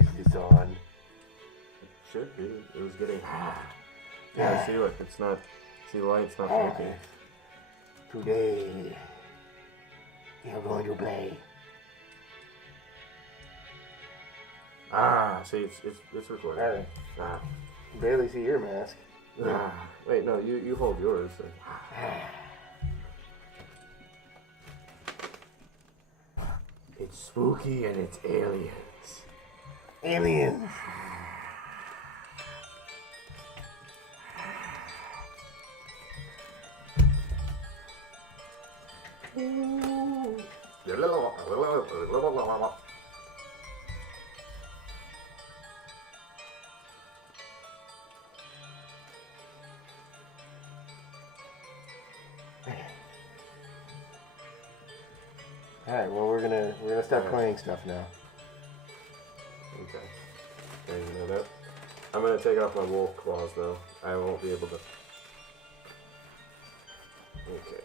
Is this on? Should be. It was getting. Yeah, see what? It's not. See the light's not blinking. Today, you're going to play. See, it's recording. Barely see your mask. Wait, no, you hold yours. It's spooky and it's aliens. Aliens. Alright, well we're gonna start playing stuff now. Okay. Okay, you know that. I'm gonna take off my wolf claws though. I won't be able to. Okay.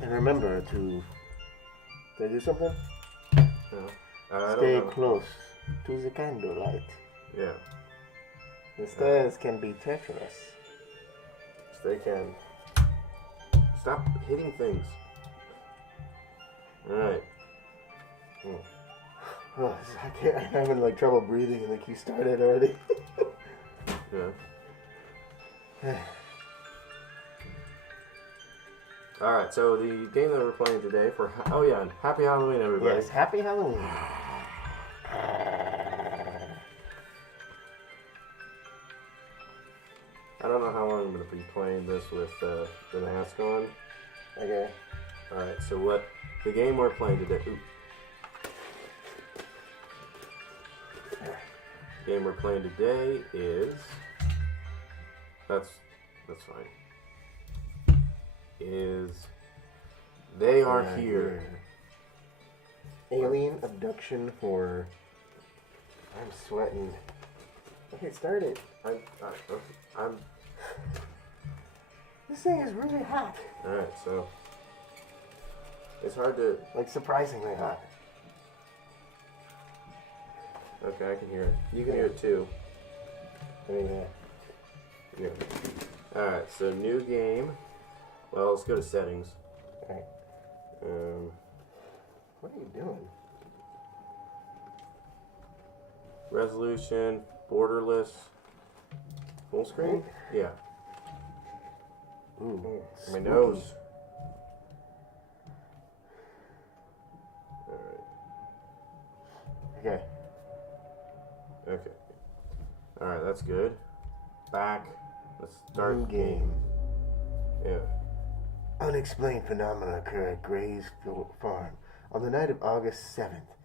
And remember to. Did I do something? No. I Stay don't know. close to the candlelight. Yeah. The stairs can be treacherous. They can. Stop hitting things. Alright. Oh, I'm having like trouble breathing and like you started already. Yeah. Alright, so the game that we're playing today for... Oh yeah, Happy Halloween, everybody. Yes, Happy Halloween. I don't know how long I'm going to be playing this with the mask on. Okay. Alright, so what... The game we're playing today... The game we're playing today is... That's fine. Is... They Are Here. Alien abduction horror. I'm sweating. Okay, start it. I'm... This thing is really hot. Alright, so... It's hard to... Like, surprisingly hot. Okay, I can hear it. You can hear it too. Yeah. Alright, so new game. Well, let's go to settings. Alright. What are you doing? Resolution, borderless, full screen? Yeah. Ooh, my spooky. nose. Okay. Okay. Alright, that's good. Back. Let's start New game. Yeah. Unexplained phenomena occur at Gray's farm. On the night of August 7th,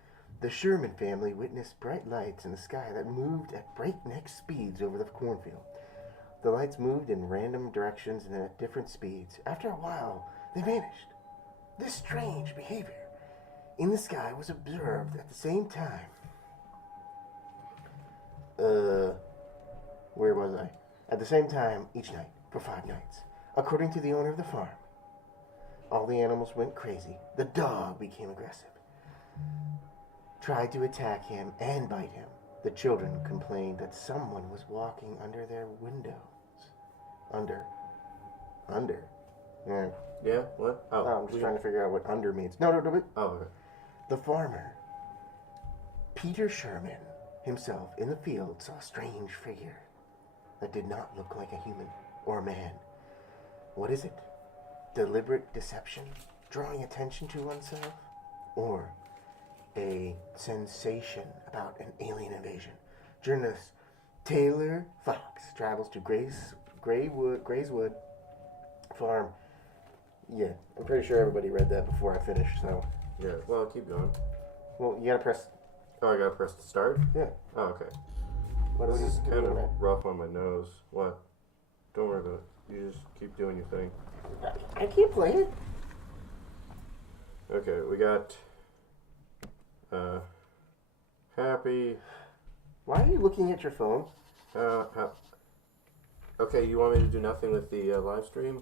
the Sherman family witnessed bright lights in the sky that moved at breakneck speeds over the cornfield. The lights moved in random directions and at different speeds. After a while, they vanished. This strange behavior in the sky was observed at the same time. Where was I? At the same time each night for 5 nights, according to the owner of the farm. All the animals went crazy. The dog became aggressive, tried to attack him and bite him. The children complained that someone was walking under their windows. Under. Yeah. Yeah? What? Oh, I'm just trying to figure out what under means. No. Oh, okay. The farmer, Peter Sherman, himself in the field saw a strange figure that did not look like a human or a man. What is it? Deliberate deception? Drawing attention to oneself? Or a sensation about an alien invasion? Journalist Taylor Fox travels to Grayswood Farm. Yeah, I'm pretty sure everybody read that before I finished, so... Yeah, well, keep going. Well, you gotta press... Oh, I gotta press the start? Yeah. Oh, okay. What This is you kind of doing? rough on my nose. What? Don't worry about it. You just keep doing your thing. I can't play it. Okay, we got... Happy... Why are you looking at your phone? Okay, you want me to do nothing with the live stream?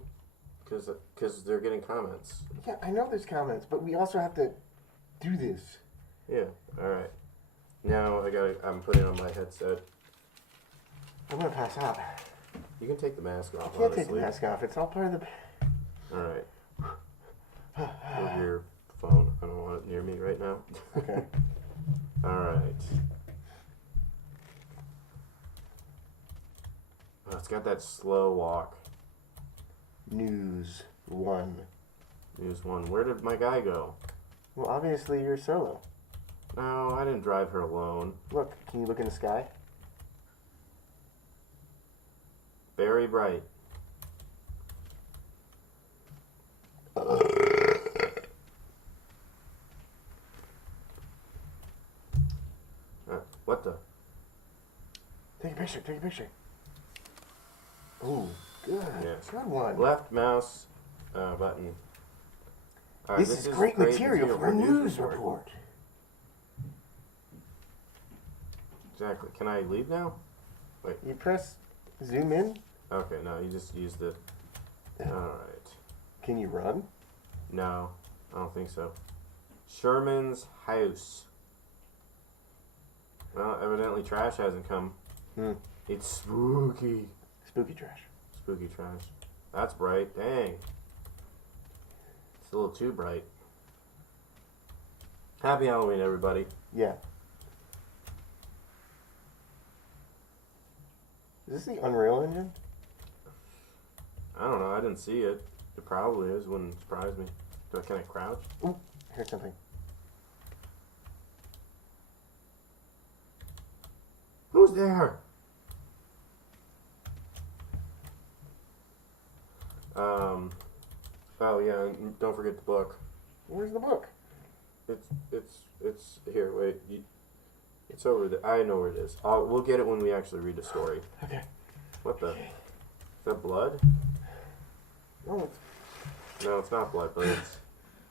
Because they're getting comments. Yeah, I know there's comments, but we also have to do this. Yeah. All right. Now I'm putting on my headset. I'm gonna pass out. You can take the mask I off. can't honestly. take the mask off. It's all part of the. All right. Move your phone. I don't want it near me right now. Okay. All right. Oh, it's got that slow walk. News 1. News 1. Where did my guy go? Well, obviously you're solo. No, I didn't drive her alone. Look, can you look in the sky? Very bright. What the? Take a picture. Take a picture. Ooh, good. Yes. Good one. Left mouse button. All right, This is great material for a news report. Exactly. Can I leave now? Wait. You press zoom in. Okay, no, you just use the... Alright. Can you run? No, I don't think so. Sherman's house. Well, evidently trash hasn't come. It's spooky. Spooky trash. Spooky trash. That's bright. Dang. It's a little too bright. Happy Halloween, everybody. Yeah. Is this the Unreal Engine? I don't know. I didn't see it. It probably is. Wouldn't surprise me. Can I crouch? Ooh, I heard something. Who's there? Oh yeah, and don't forget the book. Where's the book? It's here. Wait, it's over there. I know where it is. We'll get it when we actually read the story. Okay. What the? Is that blood? Oh, No, it's not blood, but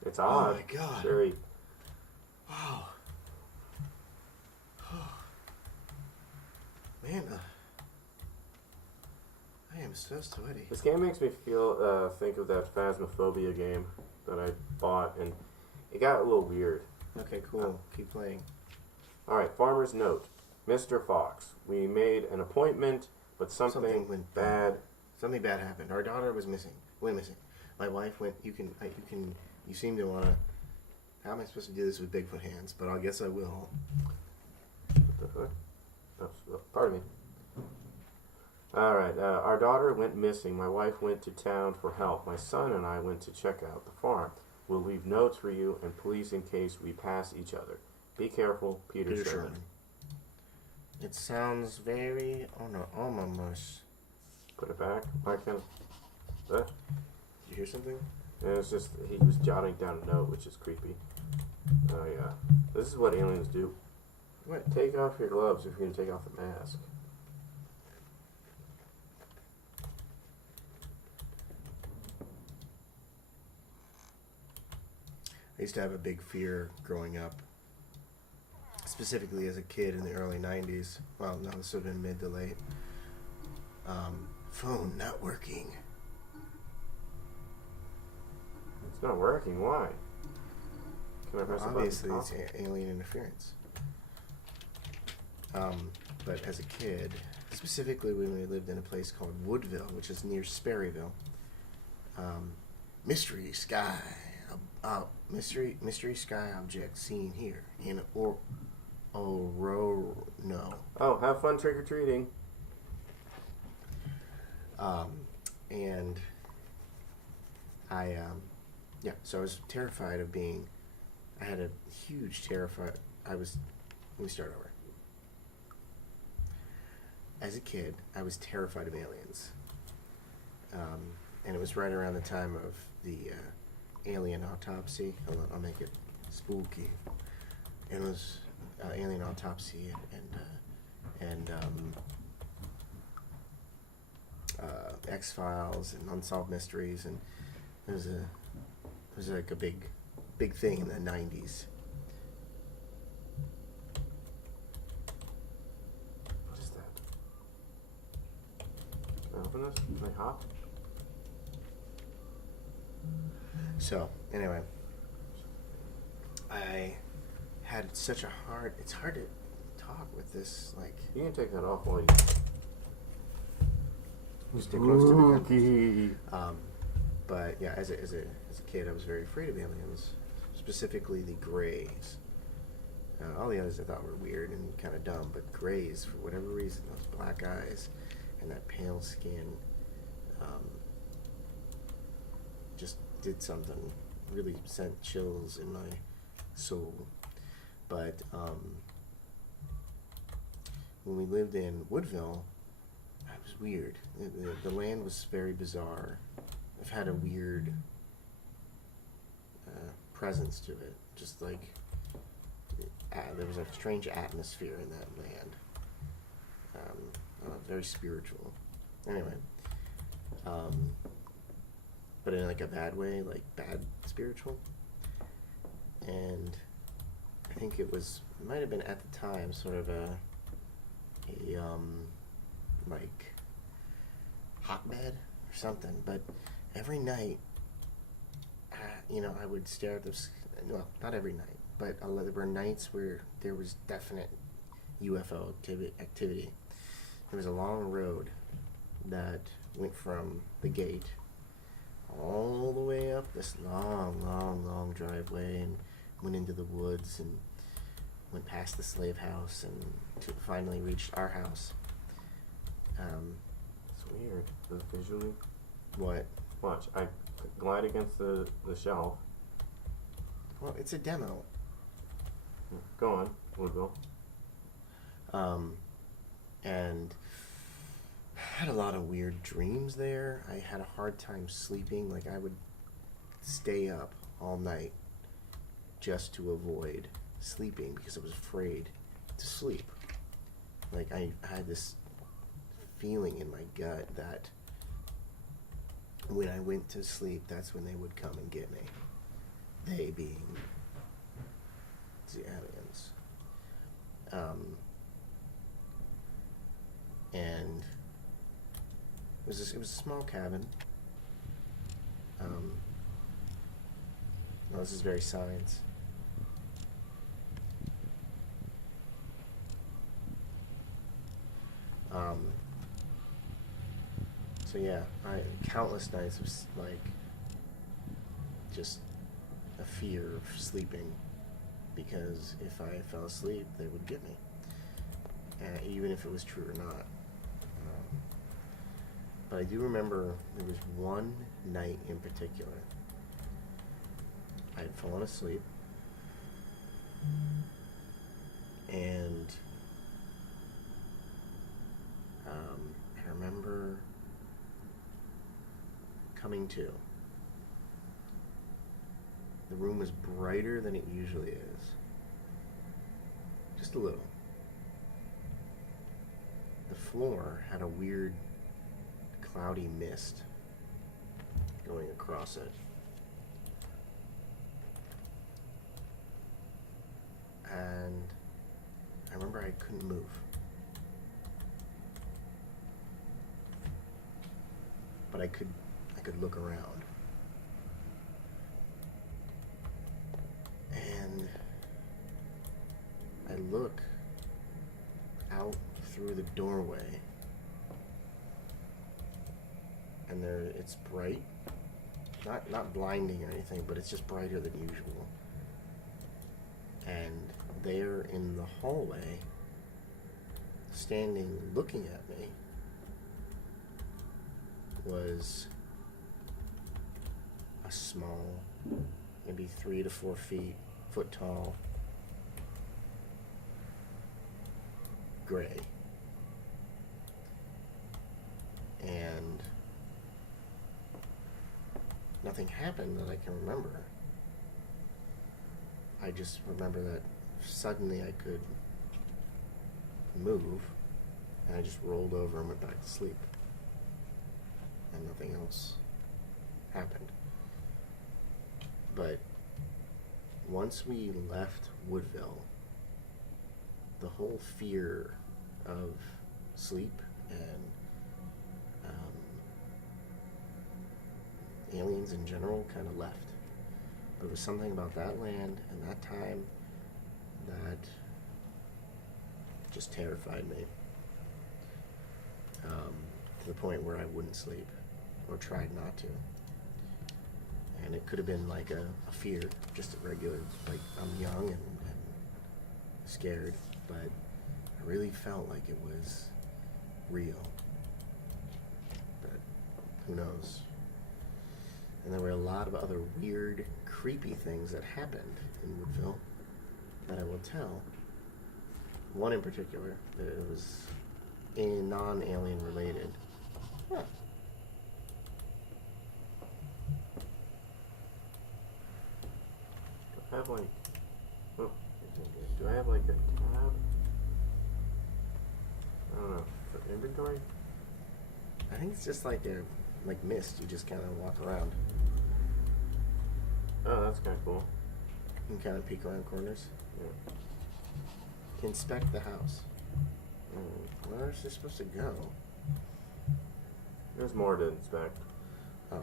it's odd. Oh my God. Very. Wow. Man, I am so sweaty. This game makes me think of that Phasmophobia game that I bought, and it got a little weird. Okay, cool. Keep playing. All right, farmer's note. Mr. Fox, we made an appointment, but something went bad. Something bad happened. Our daughter was missing. Went missing. My wife went. You seem to wanna. How am I supposed to do this with Bigfoot hands? But I guess I will. What the fuck? Oh, pardon me. All right, our daughter went missing. My wife went to town for help. My son and I went to check out the farm. We'll leave notes for you and police in case we pass each other. Be careful, Peter Sherman. It sounds very ominous. Put it back. Why can't? Did you hear something? Yeah, it's just he was jotting down a note, which is creepy. Oh yeah, this is what aliens do. What? Take off your gloves if you're gonna take off the mask. I used to have a big fear growing up, specifically as a kid in the early 90s. Well, no, this would have been mid to late. Phone not working. It's not working. Why? Can I press the button? Obviously, it's alien interference. But as a kid, specifically when we lived in a place called Woodville, which is near Sperryville, mystery sky object seen here in no. Oh, have fun trick or treating. And so I was terrified of being. I had a huge let me start over. As a kid, I was terrified of aliens. And it was right around the time of the alien autopsy. I'll make it spooky. It was alien autopsy and X-Files and Unsolved Mysteries, and it was like a big thing in the 90s. What is that? Can I open this? Can I hop? So, anyway, I had such a hard. It's hard to talk with this. Like, You can take that off while you. stay close to the gun. Spooky. But yeah, as a kid, I was very afraid of aliens, specifically the Greys. All the others I thought were weird and kind of dumb, but Greys, for whatever reason, those black eyes and that pale skin, just did something. Really sent chills in my soul. But when we lived in Woodville, it was weird. The land was very bizarre. I've had a weird presence to it. Just like there was a strange atmosphere in that land. Very spiritual. Anyway, but in like a bad way, like bad spiritual. And I think it might have been at the time sort of a like hotbed or something. But every night, I would stare at this. Well, not every night, but there were nights where there was definite UFO activity. There was a long road that went from the gate all the way up this long driveway and went into the woods and went past the slave house and finally reached our house. It's weird. Visually. What? Watch. I glide against the shelf. Well, it's a demo. Go on, Woodville. And I had a lot of weird dreams there. I had a hard time sleeping. Like, I would stay up all night just to avoid sleeping because I was afraid to sleep. Like, I had this feeling in my gut that when I went to sleep, that's when they would come and get me. They being the aliens. And it was a small cabin. Well, this is very science. So yeah, countless nights was like just a fear of sleeping, because if I fell asleep, they would get me, even if it was true or not. But I do remember there was one night in particular. I had fallen asleep, and I remember coming to. The room was brighter than it usually is. Just a little. The floor had a weird cloudy mist going across it. And I remember I couldn't move. But I could look around. And I look out through the doorway, and it's bright, not blinding or anything, but it's just brighter than usual. And there in the hallway, standing looking at me, was a small, maybe 3 to 4 foot tall, gray. And nothing happened that I can remember. I just remember that suddenly I could move, and I just rolled over and went back to sleep. And nothing else happened. But once we left Woodville, the whole fear of sleep and aliens in general kind of left. There was something about that land and that time that just terrified me. To the point where I wouldn't sleep, or tried not to. And it could have been like a fear, just a regular, like I'm young and scared, but I really felt like it was real. But who knows? And there were a lot of other weird, creepy things that happened in Woodville that I will tell. One in particular, it was non-alien related. Huh. I have like, oh, do I have like a tab? I don't know, for inventory? I think it's just like mist. You just kind of walk around. Oh, that's kind of cool. You can kind of peek around corners. Yeah. Inspect the house. Where is this supposed to go? There's more to inspect. Oh.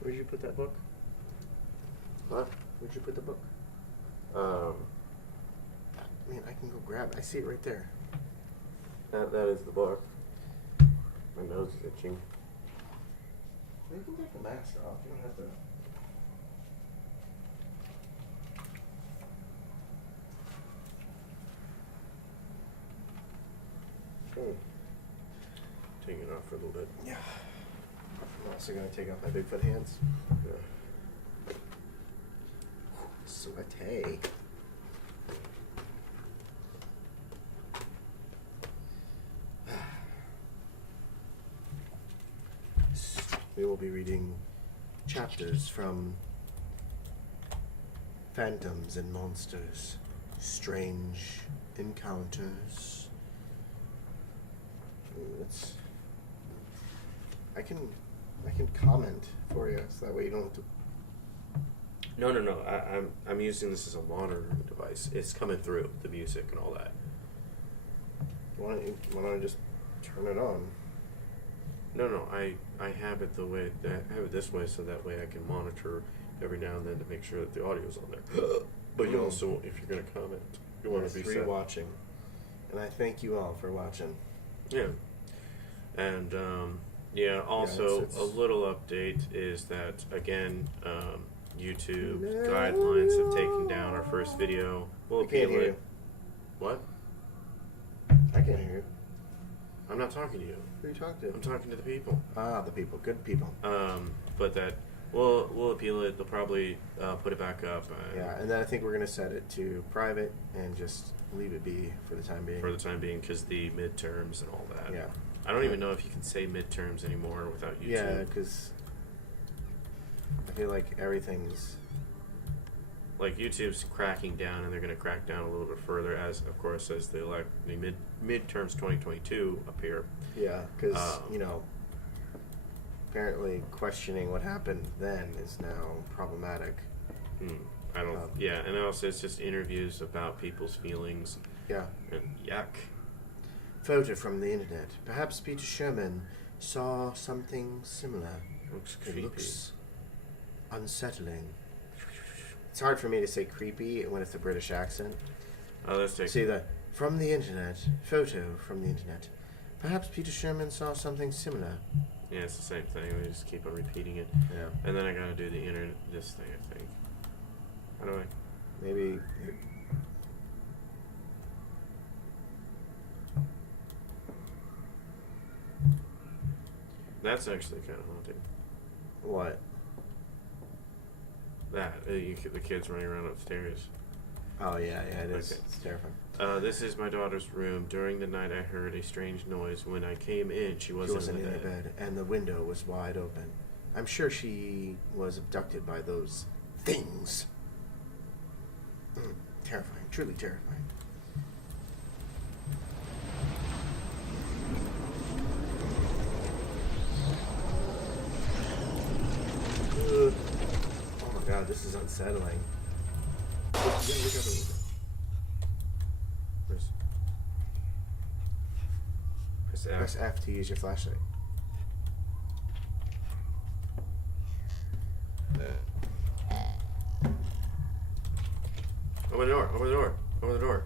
Where'd you put that book? What? Where'd you put the book? Um, Man, I can go grab it. I see it right there. that is the book. My nose is itching. You can take the mask off. You don't have to. Taking it off for a little bit. Yeah. I'm also going to take off my Bigfoot hands. Yeah. Sweaty. We will be reading chapters from Phantoms and Monsters, Strange Encounters. I can comment for you, so that way you don't have to. No. I'm using this as a monitoring device. It's coming through the music and all that. Why don't I just turn it on? No. I have it the way I have it this way, so that way I can monitor every now and then to make sure that the audio's on there. But you also, if you're going to comment, you want to be set. Watching, and I thank you all for watching. Yeah, and also it's a little update is that again, YouTube guidelines have taken down our first video. We'll I can't appeal hear it. you. What? I can't hear you. I'm not talking to you. Who are you talking to? I'm talking to the people. Ah, the people. Good people. But that we'll appeal it. They'll probably put it back up. Yeah, and then I think we're going to set it to private and just leave it be for the time being. For the time being, because the midterms and all that. Yeah. I don't even know if you can say midterms anymore without YouTube. Yeah, because I feel like everything's... Like, YouTube's cracking down, and they're going to crack down a little bit further, as, of course, as the midterms 2022 appear. Yeah, because, apparently questioning what happened then is now problematic. I don't... yeah, and also it's just interviews about people's feelings. Yeah. And yuck. Photo from the internet. Perhaps Peter Sherman saw something similar. Looks It creepy. looks unsettling. It's hard for me to say creepy when it's a British accent. Oh, let's take... See, the from the internet. Photo from the internet. Perhaps Peter Sherman saw something similar. Yeah, it's the same thing. We just keep on repeating it. Yeah. And then I gotta do the internet... this thing, I think. How do I... Maybe... That's actually kind of haunting. What? That. The kids running around upstairs. Oh, yeah, it is. Okay. It's terrifying. This is my daughter's room. During the night, I heard a strange noise. When I came in, she wasn't in the in bed. the bed, and the window was wide open. I'm sure she was abducted by those things. Terrifying, truly terrifying. Oh my god, this is unsettling. Look out the window. Press F. Press F to use your flashlight. Open the door, open the door, open the door.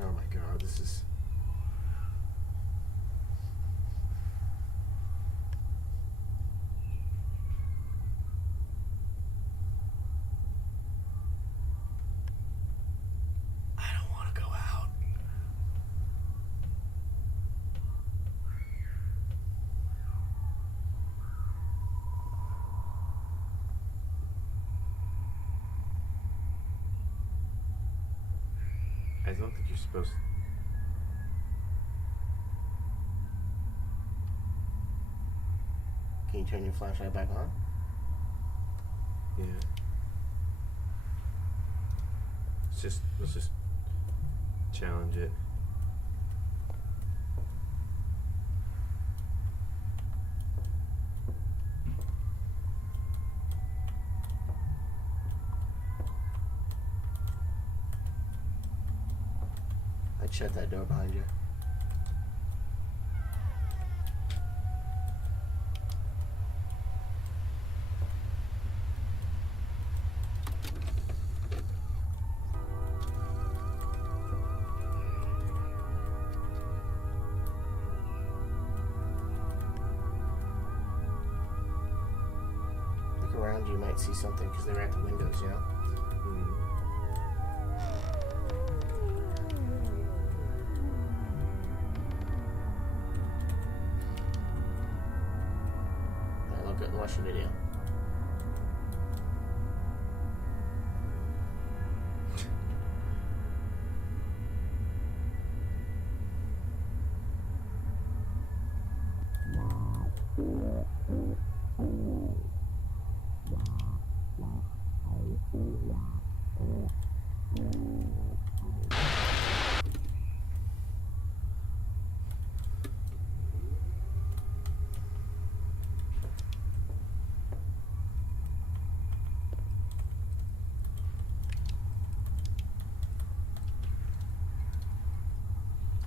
Oh my god, this is... I don't want to go out. I don't think you're supposed to. Can you turn your flashlight back on? Yeah. Let's just challenge it. I'd shut that door behind you. Look around you, you might see something because they're at the windows, you know? Watch the video.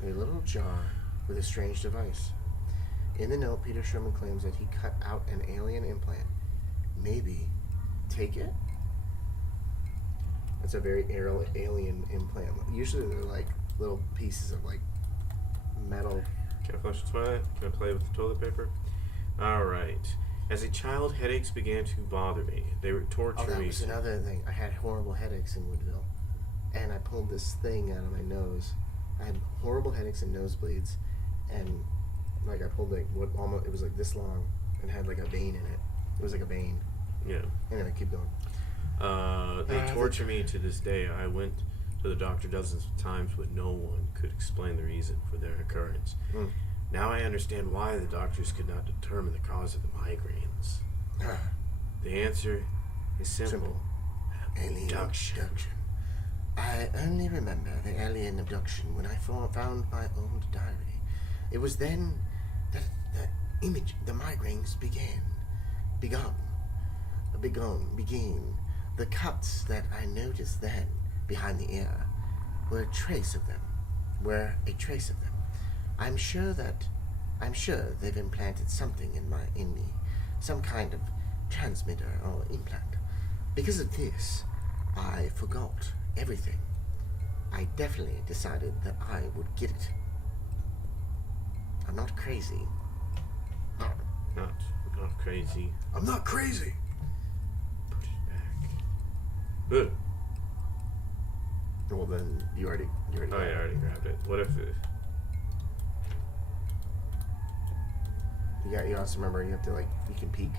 A little jar with a strange device. In the note, Peter Sherman claims that he cut out an alien implant. Maybe take it? That's a very alien implant. Usually they're like little pieces of like metal. Can I flush the toilet? Can I play with the toilet paper? Alright. As a child, headaches began to bother me. They were torturing me. Oh, that was another thing. I had horrible headaches in Woodville. And I pulled this thing out of my nose. I had horrible headaches and nosebleeds, and like I pulled like what almost it was like this long and had like a vein in it. It was like a vein. Yeah. Anyway, keep going. They torture me to this day. I went to the doctor dozens of times, but no one could explain the reason for their occurrence. Now I understand why the doctors could not determine the cause of the migraines. The answer is simple. Alien abduction. I only remember the alien abduction when I found my old diary. It was then that the migraines began. The cuts that I noticed then behind the ear were a trace of them. I'm sure they've implanted something in me, some kind of transmitter or implant. Because of this, I forgot everything. I definitely decided that I would get it. I'm not crazy. Not crazy. I'm not crazy. Put it back. Good. Well then, you already. Oh yeah, I already grabbed it. What if it? You also remember you have to you can peek.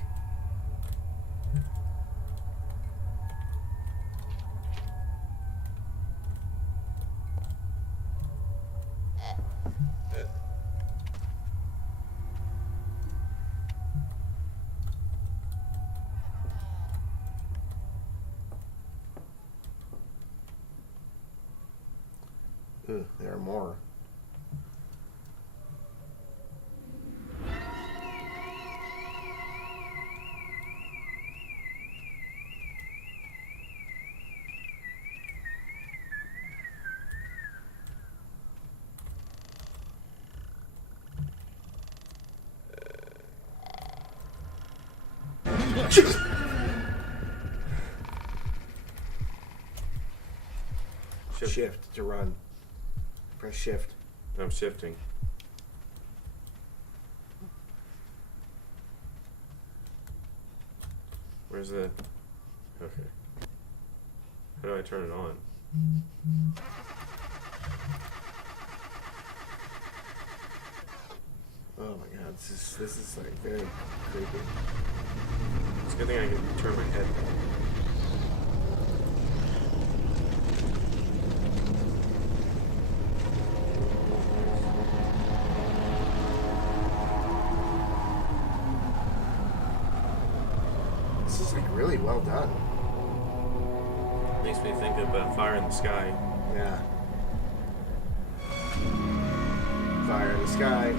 Ooh, there are more. Shift to run. Press shift. I'm shifting. Where's the... Okay. How do I turn it on? Oh my god, this is like very creepy. It's a good thing I can turn my head. This is like really well done. Makes me think of Fire in the Sky. Yeah. Fire in the sky.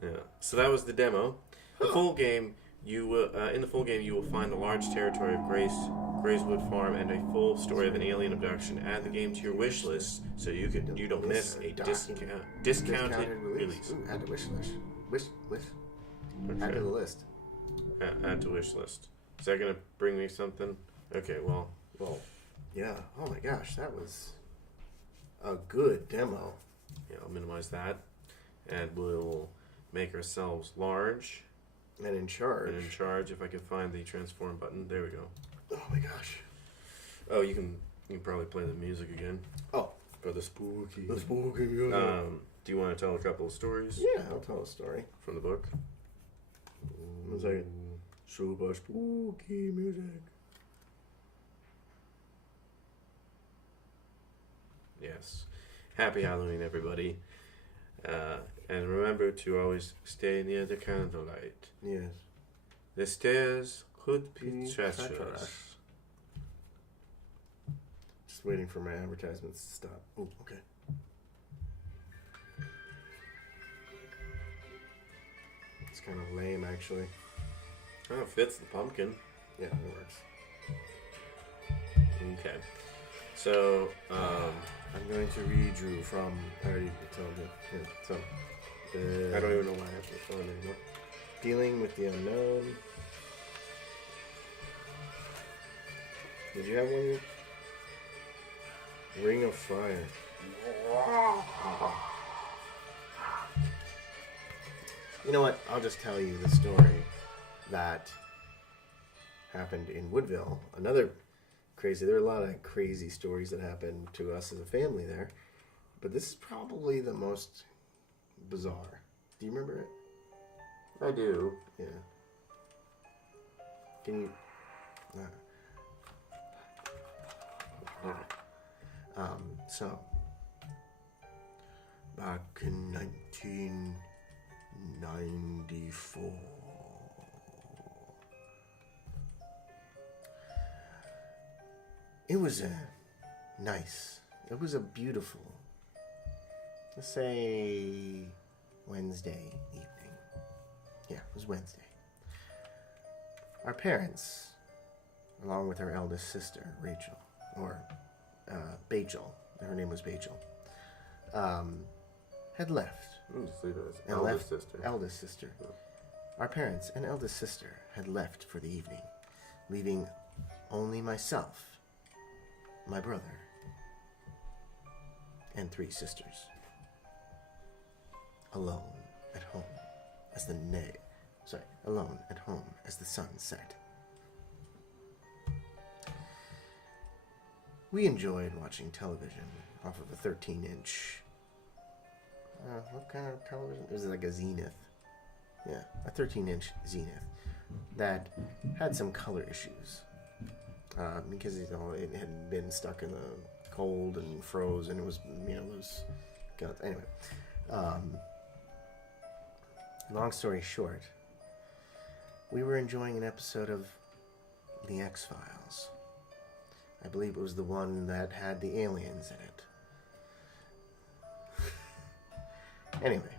Yeah. So that was the demo. The full game, you will in the full game you will find the large territory of Grayswood Farm and a full story of an alien abduction. Add the game to your wish list so you don't miss a discounted release. Ooh, add to wish list. Wish. Okay. Add to the list. Add to wish list. Is that gonna bring me something? Okay, well, Yeah. Oh my gosh, that was a good demo. yeah, I'll minimize that, and we'll make ourselves large And in charge. and in charge. If I can find the transform button, there we go. Oh my gosh. Oh, you can probably play the music again Oh. for the spooky. The spooky music. Do you want to tell a couple of stories Yeah, I'll tell a story. from the book? One second. Super spooky music. Yes. Happy Halloween, everybody. And remember to always stay near the candlelight. Yes. The stairs could be Be treacherous. treacherous. Just waiting for my advertisements to stop. Oh, okay. It's kind of lame, actually. Oh, it fits the pumpkin. Yeah, it works. Okay. So, I'm going to read you from. I already told you. Yeah, so. I don't even know why I have to phone anymore. Dealing with the unknown. Did you have one? Ring of Fire. You know what? I'll just tell you the story that happened in Woodville. Another crazy. There are a lot of crazy stories that happened to us as a family there, but this is probably the most bizarre. Do you remember it? I do. Yeah. Can you? So back in 1994, it was a beautiful, let's say, Wednesday evening. Yeah, it was Wednesday. Our parents, along with our eldest sister, Rachel, or Bachel, her name was Bachel, had left. Eldest sister. Our parents and eldest sister had left for the evening, leaving only myself, my brother, and 3 sisters, alone at home as the sun set. We enjoyed watching television off of a 13-inch. What kind of television? It was like a Zenith. Yeah, a 13-inch Zenith that had some color issues because it had been stuck in the cold and froze, and it was, those guns. Anyway, long story short, we were enjoying an episode of The X-Files. I believe it was the one that had the aliens in it. Anyway,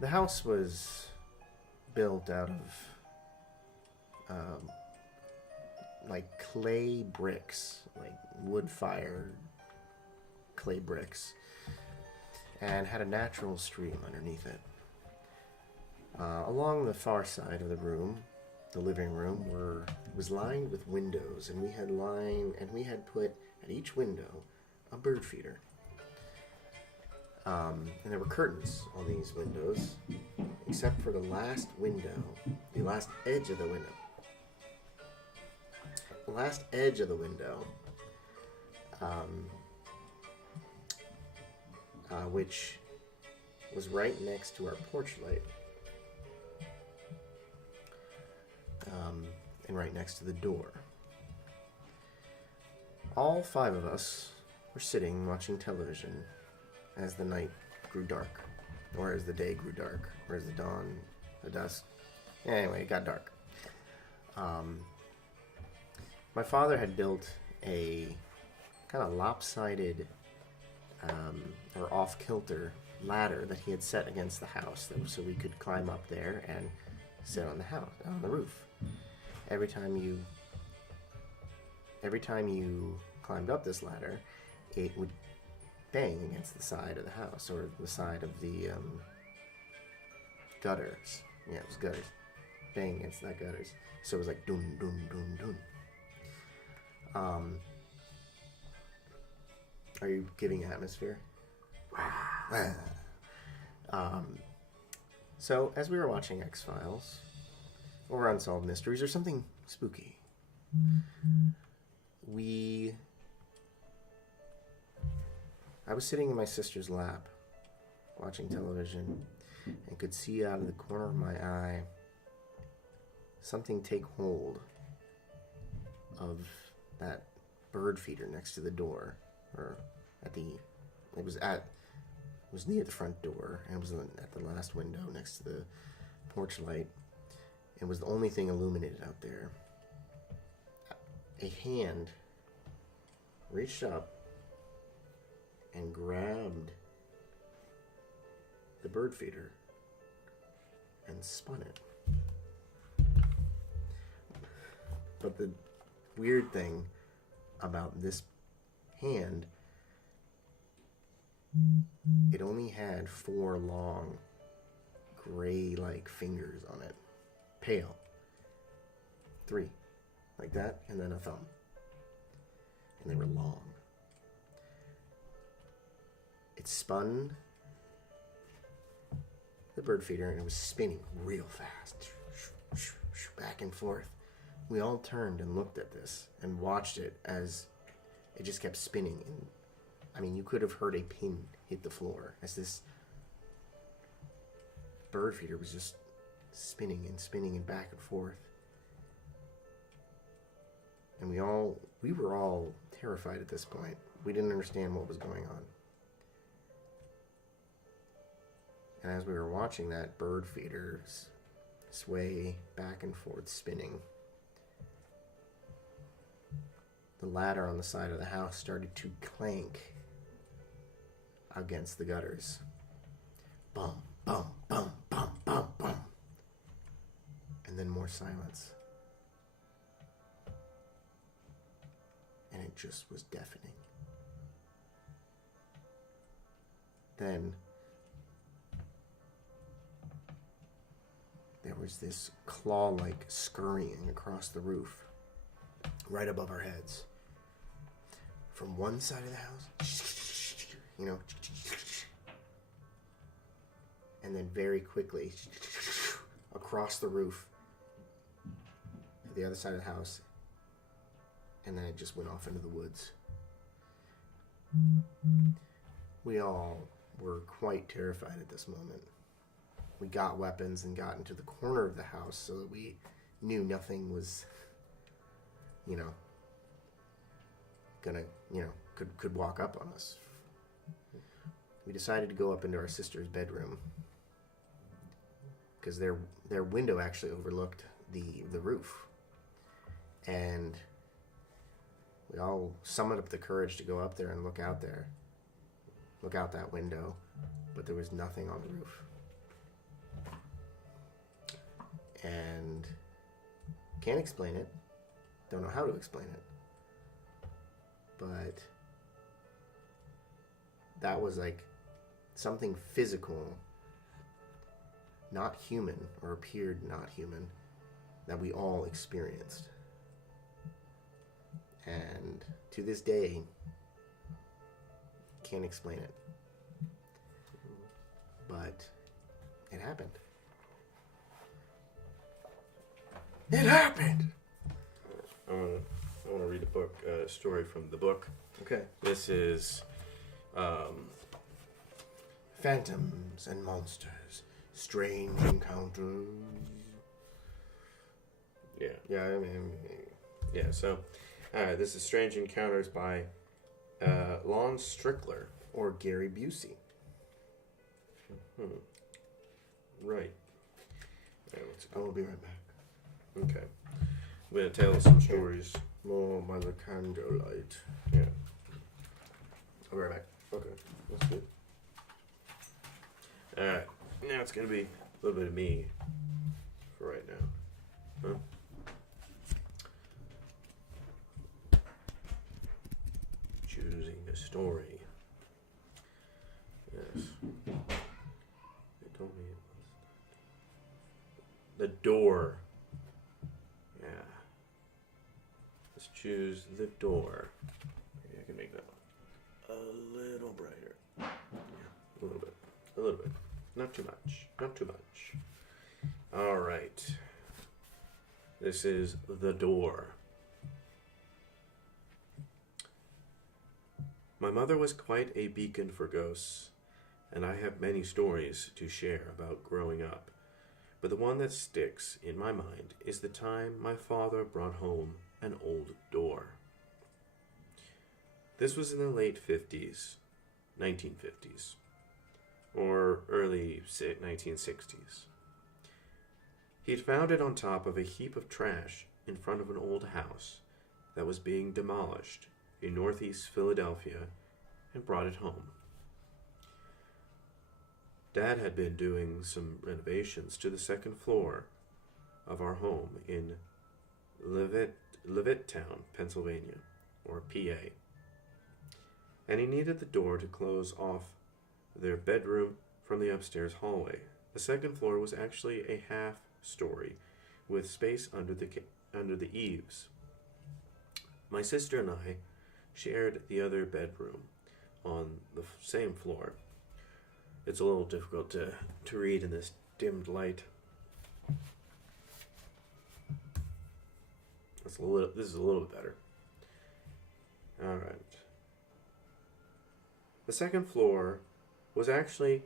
the house was built out of like clay bricks, like wood-fired clay bricks, and had a natural stream underneath it. Along the far side of the room, the living room, was lined with windows, and we had put at each window a bird feeder. And there were curtains on these windows, except for the last edge of the window. The last edge of the window, which was right next to our porch light, and right next to the door. All 5 of us were sitting watching television as the night grew dark, or as the day grew dark, or as the dusk. Anyway, it got dark. My father had built a kind of lopsided or off-kilter ladder that he had set against the house, so we could climb up there and sit on the roof. Every time you climbed up this ladder, it would bang against the side of the house, or the side of the gutters. Yeah, it was gutters. Bang against that gutters. So it was like dun dun dun dun. Are you giving atmosphere? So as we were watching X-Files, or Unsolved Mysteries, or something spooky, I was sitting in my sister's lap, watching television, and could see out of the corner of my eye something take hold of that bird feeder next to the door, or it was near the front door, and it was at the last window next to the porch light. It was the only thing illuminated out there. A hand reached up and grabbed the bird feeder and spun it. But the weird thing about this hand, it only had 4 long gray-like fingers on it. Pale. 3. Like that, and then a thumb. And they were long. It spun the bird feeder, and it was spinning real fast. Back and forth. We all turned and looked at this and watched it as it just kept spinning. And, I mean, you could have heard a pin hit the floor as this bird feeder was just spinning and back and forth. And we were all terrified at this point. We didn't understand what was going on. And as we were watching that bird feeder sway back and forth, spinning, the ladder on the side of the house started to clank against the gutters. Bum, bum, bum, bum, bum, bum. And then more silence. And it just was deafening. Then there was this claw-like scurrying across the roof, right above our heads. From one side of the house, and then very quickly across the roof to the other side of the house, and then it just went off into the woods. We all were quite terrified at this moment. We got weapons and got into the corner of the house so that we knew nothing was, gonna, could walk up on us. We decided to go up into our sister's bedroom because their window actually overlooked the roof, and we all summoned up the courage to go up there and look out that window, but there was nothing on the roof. And can't explain it. Don't know how to explain it. But that was like something physical, not human, or appeared not human, that we all experienced. And to this day, can't explain it. But it happened. It happened! I want to read a book, story from the book. Okay. This is Phantoms and Monsters, Strange Encounters. Yeah. Yeah, I mean... Yeah, so, this is Strange Encounters by Lon Strickler. Or Gary Busey. Right. Right, let's I go. will be right back. Okay. I'm going to tell some stories. More by the candlelight. Yeah. I'll be right back. Okay, that's good. Alright, now it's going to be a little bit of me for right now. Huh? Choosing a story. Yes. They told me it was the door. Yeah. Let's choose the door. Maybe I can make that one a little brighter. Yeah, a little bit. A little bit. Not too much. Not too much. All right. This is the door. My mother was quite a beacon for ghosts, and I have many stories to share about growing up. But the one that sticks in my mind is the time my father brought home an old door. This was in the late 50s, 1950s, or early 1960s. He'd found it on top of a heap of trash in front of an old house that was being demolished in northeast Philadelphia and brought it home. Dad had been doing some renovations to the second floor of our home in Levittown, Pennsylvania, or PA. And he needed the door to close off their bedroom from the upstairs hallway. The second floor was actually a half story with space under the eaves. My sister and I shared the other bedroom on the same floor. It's a little difficult to read in this dimmed light. This is a little bit better. All right. The second floor was actually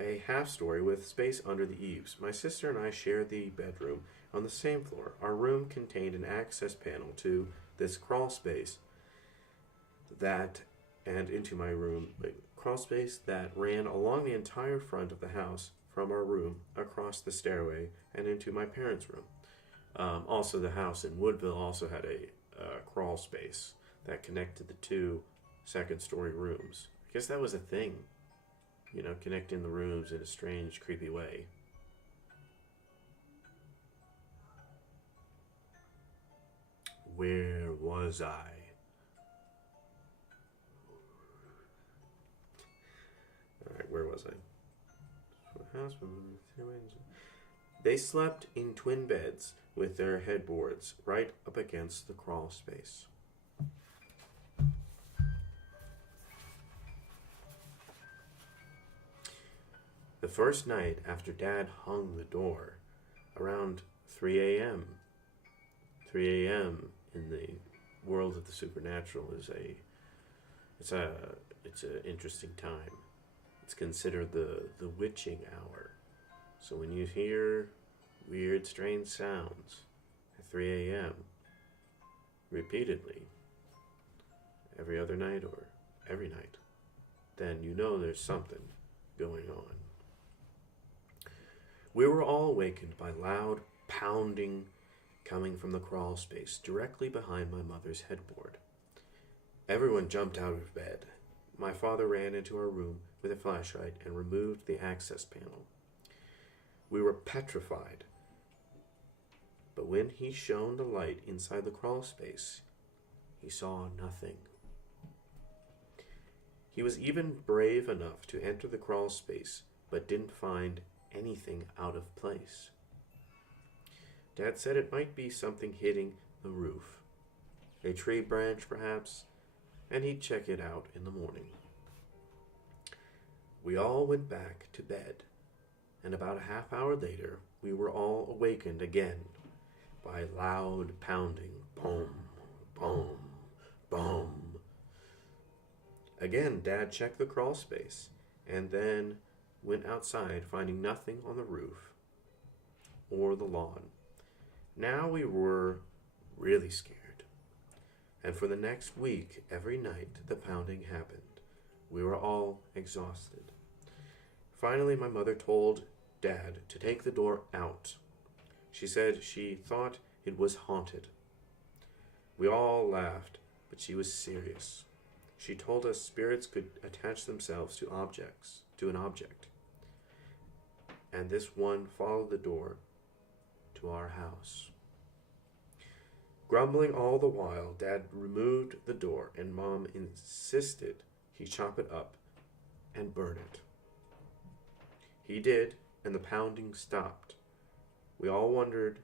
a half story with space under the eaves. My sister and I shared the bedroom on the same floor. Our room contained an access panel to this crawl space into my room. Crawl space that ran along the entire front of the house from our room across the stairway and into my parents' room. Also, the house in Woodville also had a crawl space that connected the two second-story rooms. I guess that was a thing, connecting the rooms in a strange, creepy way. Where was I? Alright, where was I? They slept in twin beds with their headboards right up against the crawl space. The first night after Dad hung the door, around 3 a.m. 3 a.m. in the world of the supernatural it's an interesting time. It's considered the witching hour. So when you hear weird, strange sounds at 3 a.m. repeatedly, every other night or every night, then you know there's something going on. We were all awakened by loud pounding coming from the crawl space directly behind my mother's headboard. Everyone jumped out of bed. My father ran into our room with a flashlight and removed the access panel. We were petrified. But when he shone the light inside the crawl space, he saw nothing. He was even brave enough to enter the crawl space, but didn't find anything out of place. Dad said it might be something hitting the roof, a tree branch perhaps, and he'd check it out in the morning. We all went back to bed, and about a half hour later, we were all awakened again by loud pounding. Boom, boom, boom. Again, Dad checked the crawl space, and then went outside, finding nothing on the roof or the lawn. Now we were really scared, and for the next week, every night the pounding happened. We were all exhausted. Finally, my mother told Dad to take the door out. She said she thought it was haunted. We all laughed, but she was serious. She told us spirits could attach themselves to an object. And this one followed the door to our house. Grumbling all the while, Dad removed the door, and Mom insisted he chop it up and burn it. He did, and the pounding stopped. We all wonder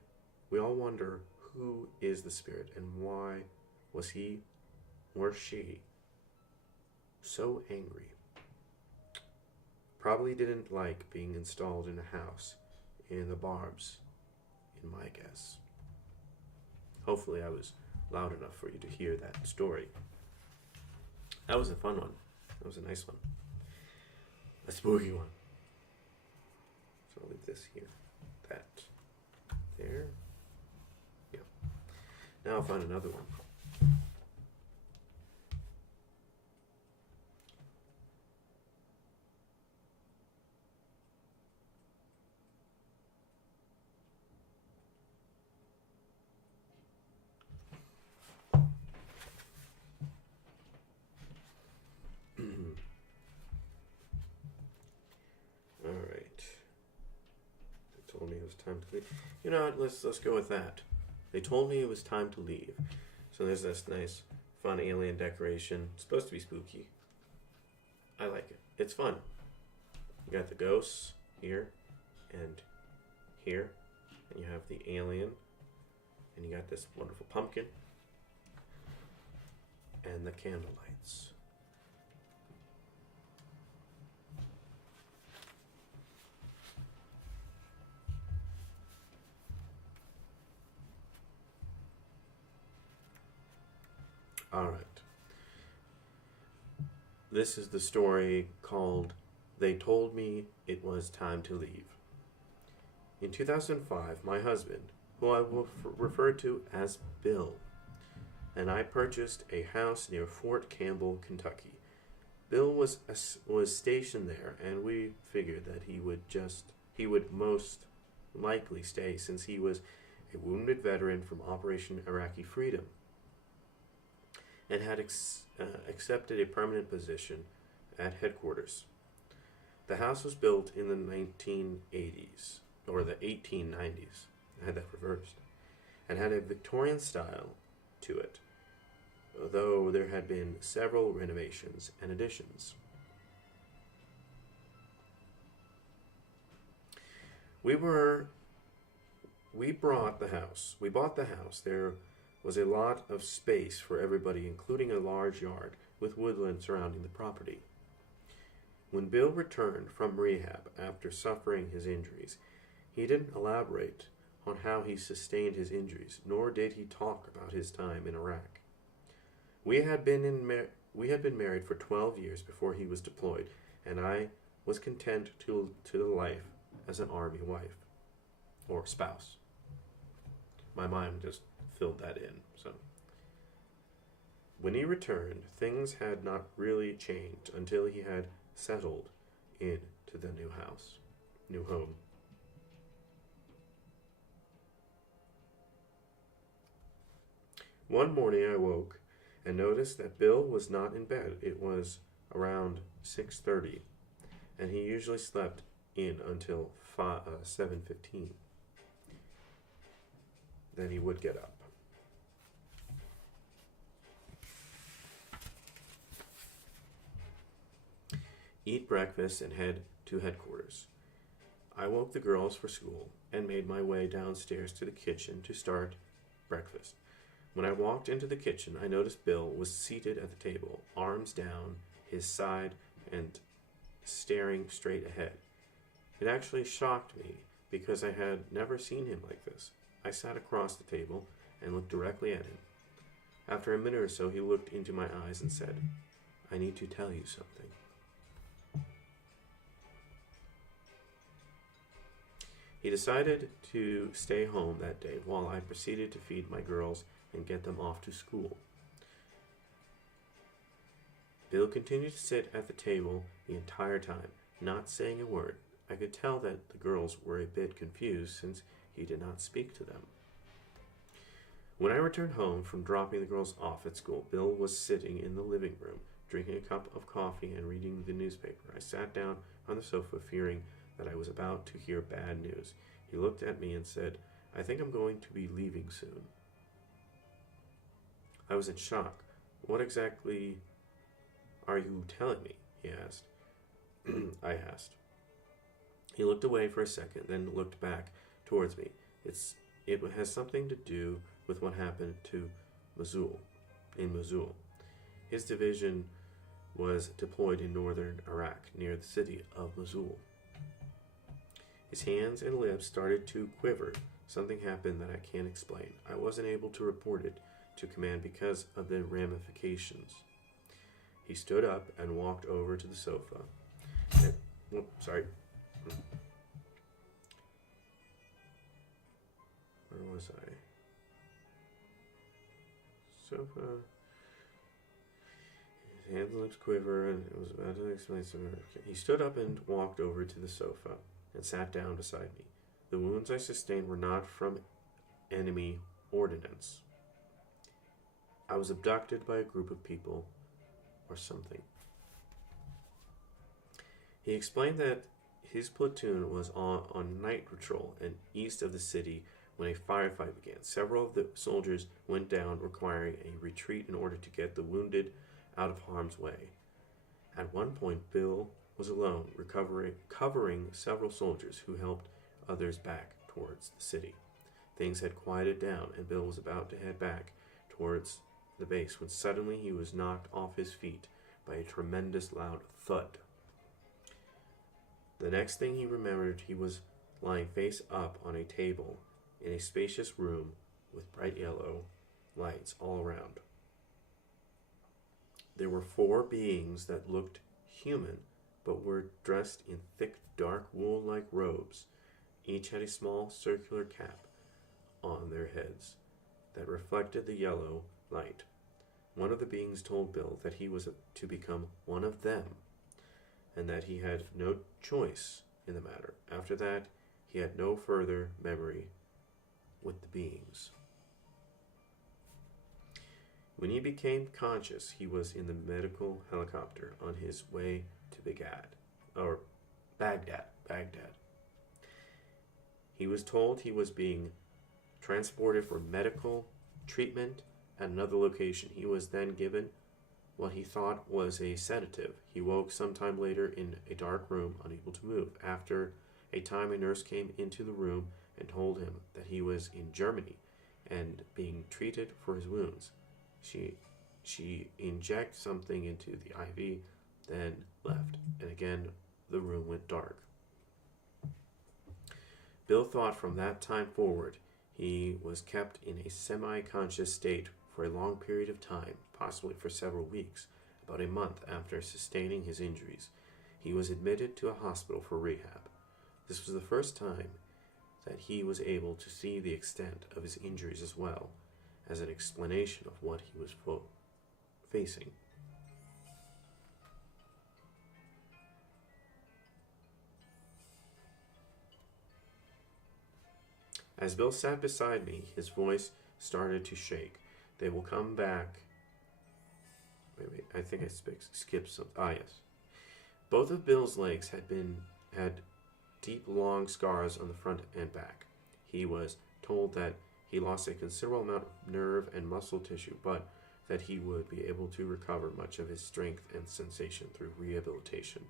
who is the spirit and why was he or she so angry. Probably didn't like being installed in a house in the barbs, in my guess. Hopefully I was loud enough for you to hear that story. That was a fun one. That was a nice one. A spooky one. So I'll leave this here. That. There. Yeah. Now I'll find another one. Told me it was time to leave. You know what? Let's go with that. They told me it was time to leave. So there's this nice, fun alien decoration. It's supposed to be spooky. I like it. It's fun. You got the ghosts here and here, and you have the alien, and you got this wonderful pumpkin and the candle lights. All right. This is the story called They Told Me It Was Time to Leave. In 2005, my husband, who I will refer to as Bill, and I purchased a house near Fort Campbell, Kentucky. Bill was stationed there, and we figured that he would most likely stay since he was a wounded veteran from Operation Iraqi Freedom, and had accepted a permanent position at headquarters. The house was built in the 1980s, or the 1890s, I had that reversed, and had a Victorian style to it, though there had been several renovations and additions. We bought the house. There was a lot of space for everybody, including a large yard with woodland surrounding the property. When Bill returned from rehab after suffering his injuries, he didn't elaborate on how he sustained his injuries, nor did he talk about his time in Iraq. We had been married for 12 years before he was deployed, and I was content to the life as an Army wife or spouse. My mind just filled that in. So When he returned, things had not really changed until he had settled into the new home. One morning I woke and noticed that Bill was not in bed. It was around 6:30, and he usually slept in until 7:15. Then he would get up. Eat breakfast and head to headquarters. I woke the girls for school and made my way downstairs to the kitchen to start breakfast. When I walked into the kitchen, I noticed Bill was seated at the table, arms down his side and staring straight ahead. It actually shocked me because I had never seen him like this. I sat across the table and looked directly at him. After a minute or so, he looked into my eyes and said, "I need to tell you something." He decided to stay home that day while I proceeded to feed my girls and get them off to school. Bill continued to sit at the table the entire time, not saying a word. I could tell that the girls were a bit confused since he did not speak to them. When I returned home from dropping the girls off at school, Bill was sitting in the living room, drinking a cup of coffee and reading the newspaper. I sat down on the sofa, fearing that I was about to hear bad news. He looked at me and said, "I think I'm going to be leaving soon." I was in shock. "What exactly are you telling me?" he asked. I asked. He looked away for a second, then looked back towards me. It has something to do with what happened to Mosul. His division was deployed in northern Iraq, near the city of Mosul. His hands and lips started to quiver. Something happened that I can't explain. I wasn't able to report it to command because of the ramifications. He stood up and walked over to the sofa. Where was I? Sofa. His hands and lips quiver, and it was about to explain something. He stood up and walked over to the sofa and sat down beside me. The wounds I sustained were not from enemy ordnance. I was abducted by a group of people or something. He explained that his platoon was on night patrol and east of the city when a firefight began. Several of the soldiers went down, requiring a retreat in order to get the wounded out of harm's way. At one point, Bill was alone, covering several soldiers who helped others back towards the city. Things had quieted down, and Bill was about to head back towards the base when suddenly he was knocked off his feet by a tremendous loud thud. The next thing he remembered, he was lying face up on a table in a spacious room with bright yellow lights all around. There were 4 beings that looked human but were dressed in thick, dark, wool-like robes. Each had a small circular cap on their heads that reflected the yellow light. One of the beings told Bill that he was to become one of them, and that he had no choice in the matter. After that, he had no further memory with the beings. When he became conscious, he was in the medical helicopter on his way to Baghdad. He was told he was being transported for medical treatment at another location. He was then given what he thought was a sedative. He woke sometime later in a dark room, unable to move. After a time, a nurse came into the room and told him that he was in Germany and being treated for his wounds. She injected something into the IV, then left, and again the room went dark. Bill thought from that time forward he was kept in a semi-conscious state for a long period of time, possibly for several weeks. About a month after sustaining his injuries, he was admitted to a hospital for rehab. This was the first time that he was able to see the extent of his injuries as well as an explanation of what he was facing. As Bill sat beside me, his voice started to shake. They will come back. Wait, I think I skipped some. Ah, yes. Both of Bill's legs had deep, long scars on the front and back. He was told that he lost a considerable amount of nerve and muscle tissue, but that he would be able to recover much of his strength and sensation through rehabilitation.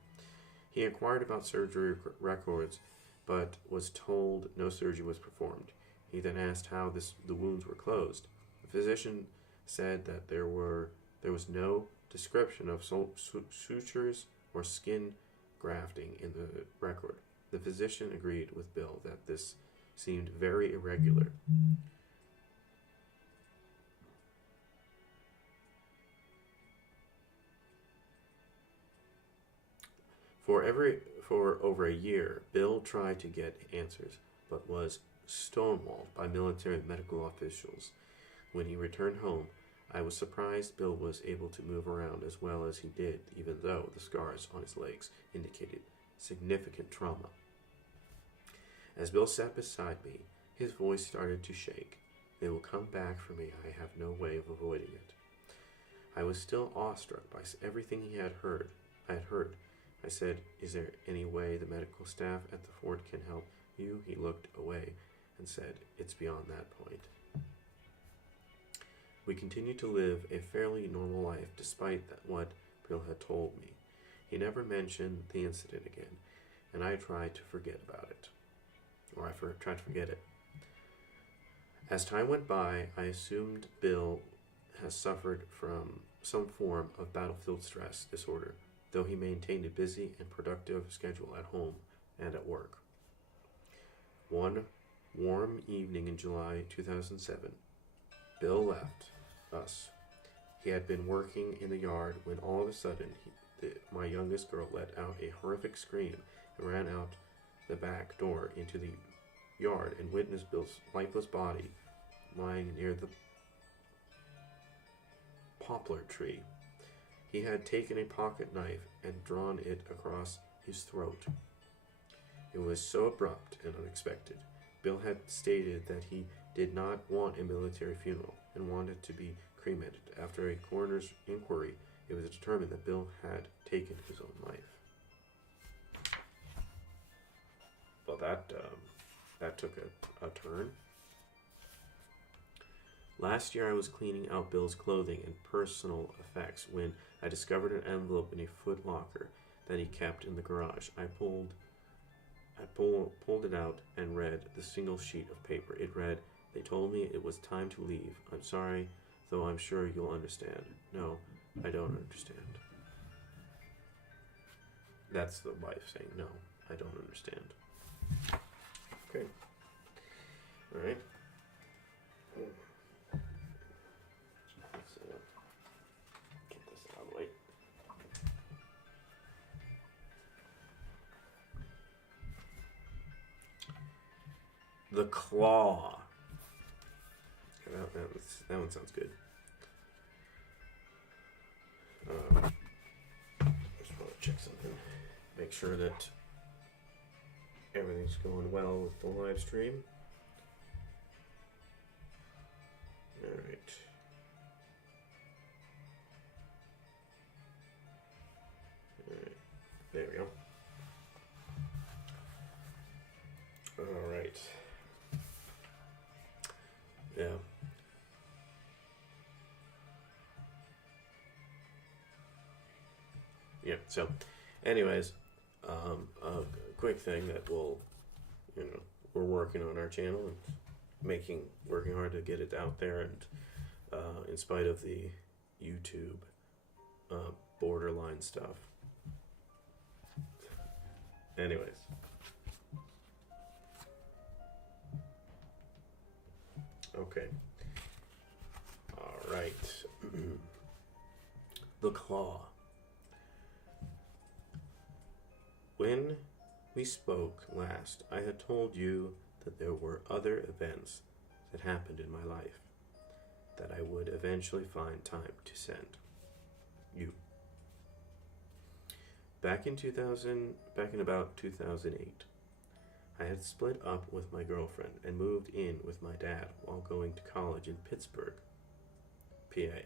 He inquired about surgery records, but was told no surgery was performed. He then asked how the wounds were closed. The physician said that there was no description of sutures or skin grafting in the record. The physician agreed with Bill that this seemed very irregular. For over a year, Bill tried to get answers, but was stonewalled by military and medical officials. When he returned home, I was surprised Bill was able to move around as well as he did, even though the scars on his legs indicated significant trauma. As Bill sat beside me, his voice started to shake. They will come back for me. I have no way of avoiding it. I was still awestruck by everything I had heard. I said, "Is there any way the medical staff at the fort can help you?" He looked away and said, "It's beyond that point." We continued to live a fairly normal life despite what Bill had told me. He never mentioned the incident again, and I tried to forget about it. Or I tried to forget it. As time went by, I assumed Bill has suffered from some form of battlefield stress disorder, though he maintained a busy and productive schedule at home and at work. One warm evening in July 2007, Bill left us. He had been working in the yard when all of a sudden my youngest girl let out a horrific scream and ran out the back door into the yard and witnessed Bill's lifeless body lying near the poplar tree. He had taken a pocket knife and drawn it across his throat. It was so abrupt and unexpected. Bill had stated that he did not want a military funeral and wanted to be cremated. After a coroner's inquiry, it was determined that Bill had taken his own life. Well, that took a turn. Last year I was cleaning out Bill's clothing and personal effects when I discovered an envelope in a Foot Locker that he kept in the garage. I pulled it out and read the single sheet of paper. It read, "They told me it was time to leave. I'm sorry, though I'm sure you'll understand." No, I don't understand. That's the wife saying, "No, I don't understand." Okay. All right. Let's get this out of the way. The Claw. That one sounds good. Just want to check something. Make sure that everything's going well with the live stream. Alright. Alright. There we go. Alright. Yeah. Yeah, so anyways, a quick thing that we're working on our channel and working hard to get it out there, and in spite of the YouTube borderline stuff. Anyways. Okay. All right. The Claw. When we spoke last, I had told you that there were other events that happened in my life that I would eventually find time to send. back in about 2008, I had split up with my girlfriend and moved in with my dad while going to college in Pittsburgh, PA.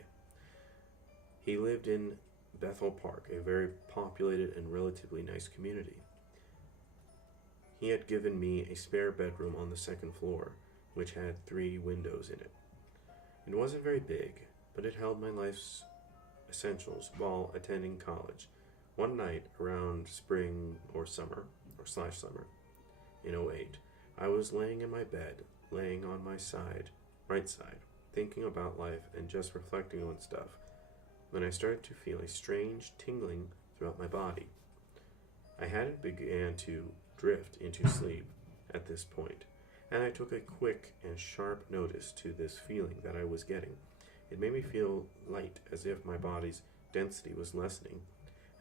He lived in Bethel Park, a very populated and relatively nice community. He had given me a spare bedroom on the second floor, which had 3 windows in it. It wasn't very big, but it held my life's essentials while attending college. One night around spring or summer, or slash summer, in '08, I was laying in my bed, laying on my right side, thinking about life and just reflecting on stuff, when I started to feel a strange tingling throughout my body. I hadn't began to drift into sleep at this point, and I took a quick and sharp notice to this feeling that I was getting. It made me feel light, as if my body's density was lessening,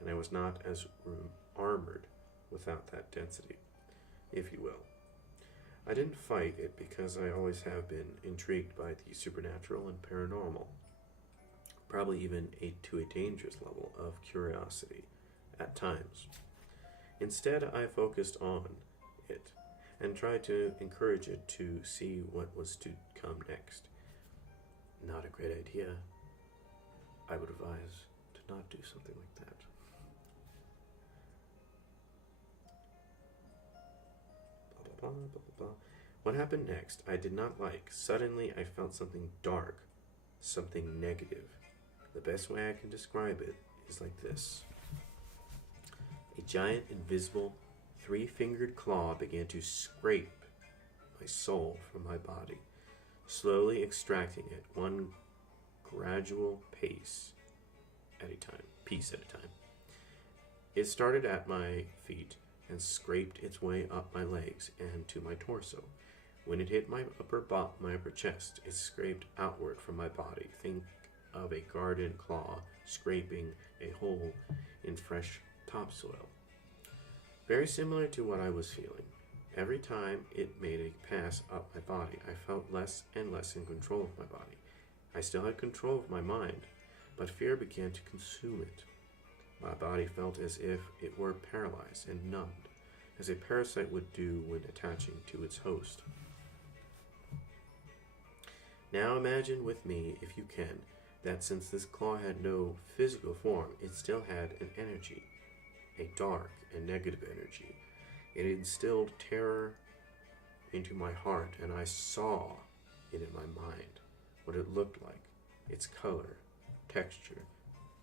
and I was not as armored without that density, if you will. I didn't fight it because I always have been intrigued by the supernatural and paranormal, probably even to a dangerous level of curiosity at times. Instead, I focused on it and tried to encourage it to see what was to come next. Not a great idea. I would advise to not do something like that. Blah, blah, blah, blah, blah. What happened next, I did not like. Suddenly, I felt something dark, something negative. The best way I can describe it is like this. A giant, invisible, 3-fingered claw began to scrape my soul from my body, slowly extracting it one gradual piece at a time. It started at my feet and scraped its way up my legs and to my torso. When it hit my upper chest, it scraped outward from my body. Think of a garden claw scraping a hole in fresh topsoil. Very similar to what I was feeling. Every time it made a pass up my body, I felt less and less in control of my body. I still had control of my mind, but fear began to consume it. My body felt as if it were paralyzed and numbed, as a parasite would do when attaching to its host. Now imagine with me, if you can, that since this claw had no physical form, it still had an energy, a dark and negative energy. It instilled terror into my heart, and I saw it in my mind, what it looked like, its color, texture,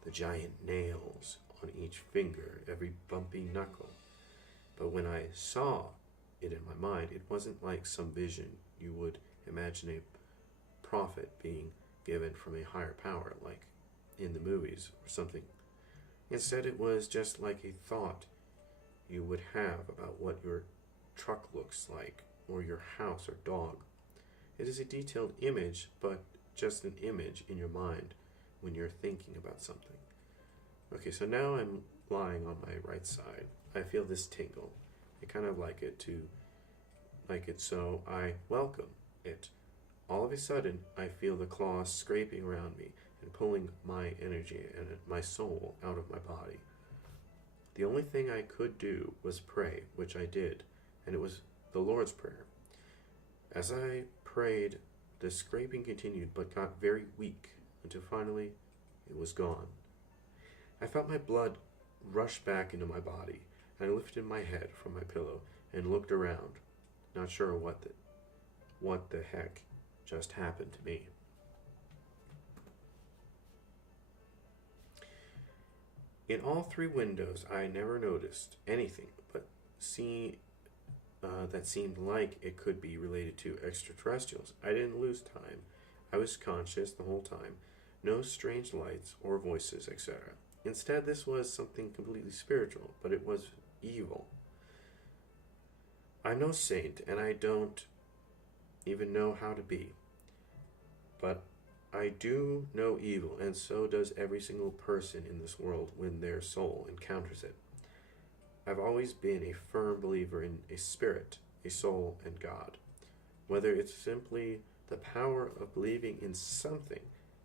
the giant nails on each finger, every bumpy knuckle. But when I saw it in my mind, it wasn't like some vision you would imagine a prophet being given from a higher power, like in the movies or something. Instead, it was just like a thought you would have about what your truck looks like, or your house or dog. It is a detailed image, but just an image in your mind when you're thinking about something. Okay, so now I'm lying on my right side. I feel this tingle. I kind of like it, so I welcome it. All of a sudden, I feel the claws scraping around me and pulling my energy and my soul out of my body. The only thing I could do was pray, which I did, and it was the Lord's Prayer. As I prayed, the scraping continued but got very weak until finally it was gone. I felt my blood rush back into my body, and I lifted my head from my pillow and looked around, not sure what the heck just happened to me. In all 3 windows, I never noticed anything but that seemed like it could be related to extraterrestrials. I didn't lose time. I was conscious the whole time. No strange lights or voices, etc. Instead, this was something completely spiritual, but it was evil. I'm no saint, and I don't even know how to be. But I do know evil, and so does every single person in this world when their soul encounters it. I've always been a firm believer in a spirit, a soul, and God. Whether it's simply the power of believing in something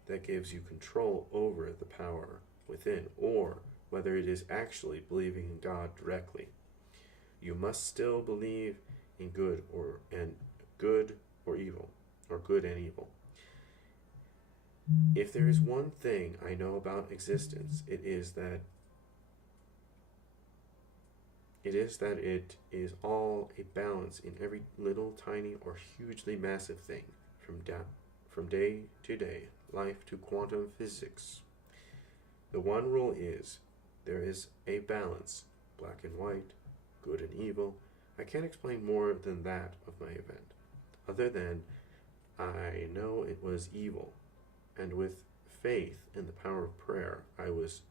that gives you control over the power within, or whether it is actually believing in God directly. You must still believe in good or evil, or good and evil. If there is one thing I know about existence, it is that it is all a balance in every little tiny or hugely massive thing, from day to day, life to quantum physics. The one rule is there is a balance, black and white, good and evil. I can't explain more than that of my event, other than I know it was evil, and with faith in the power of prayer, I was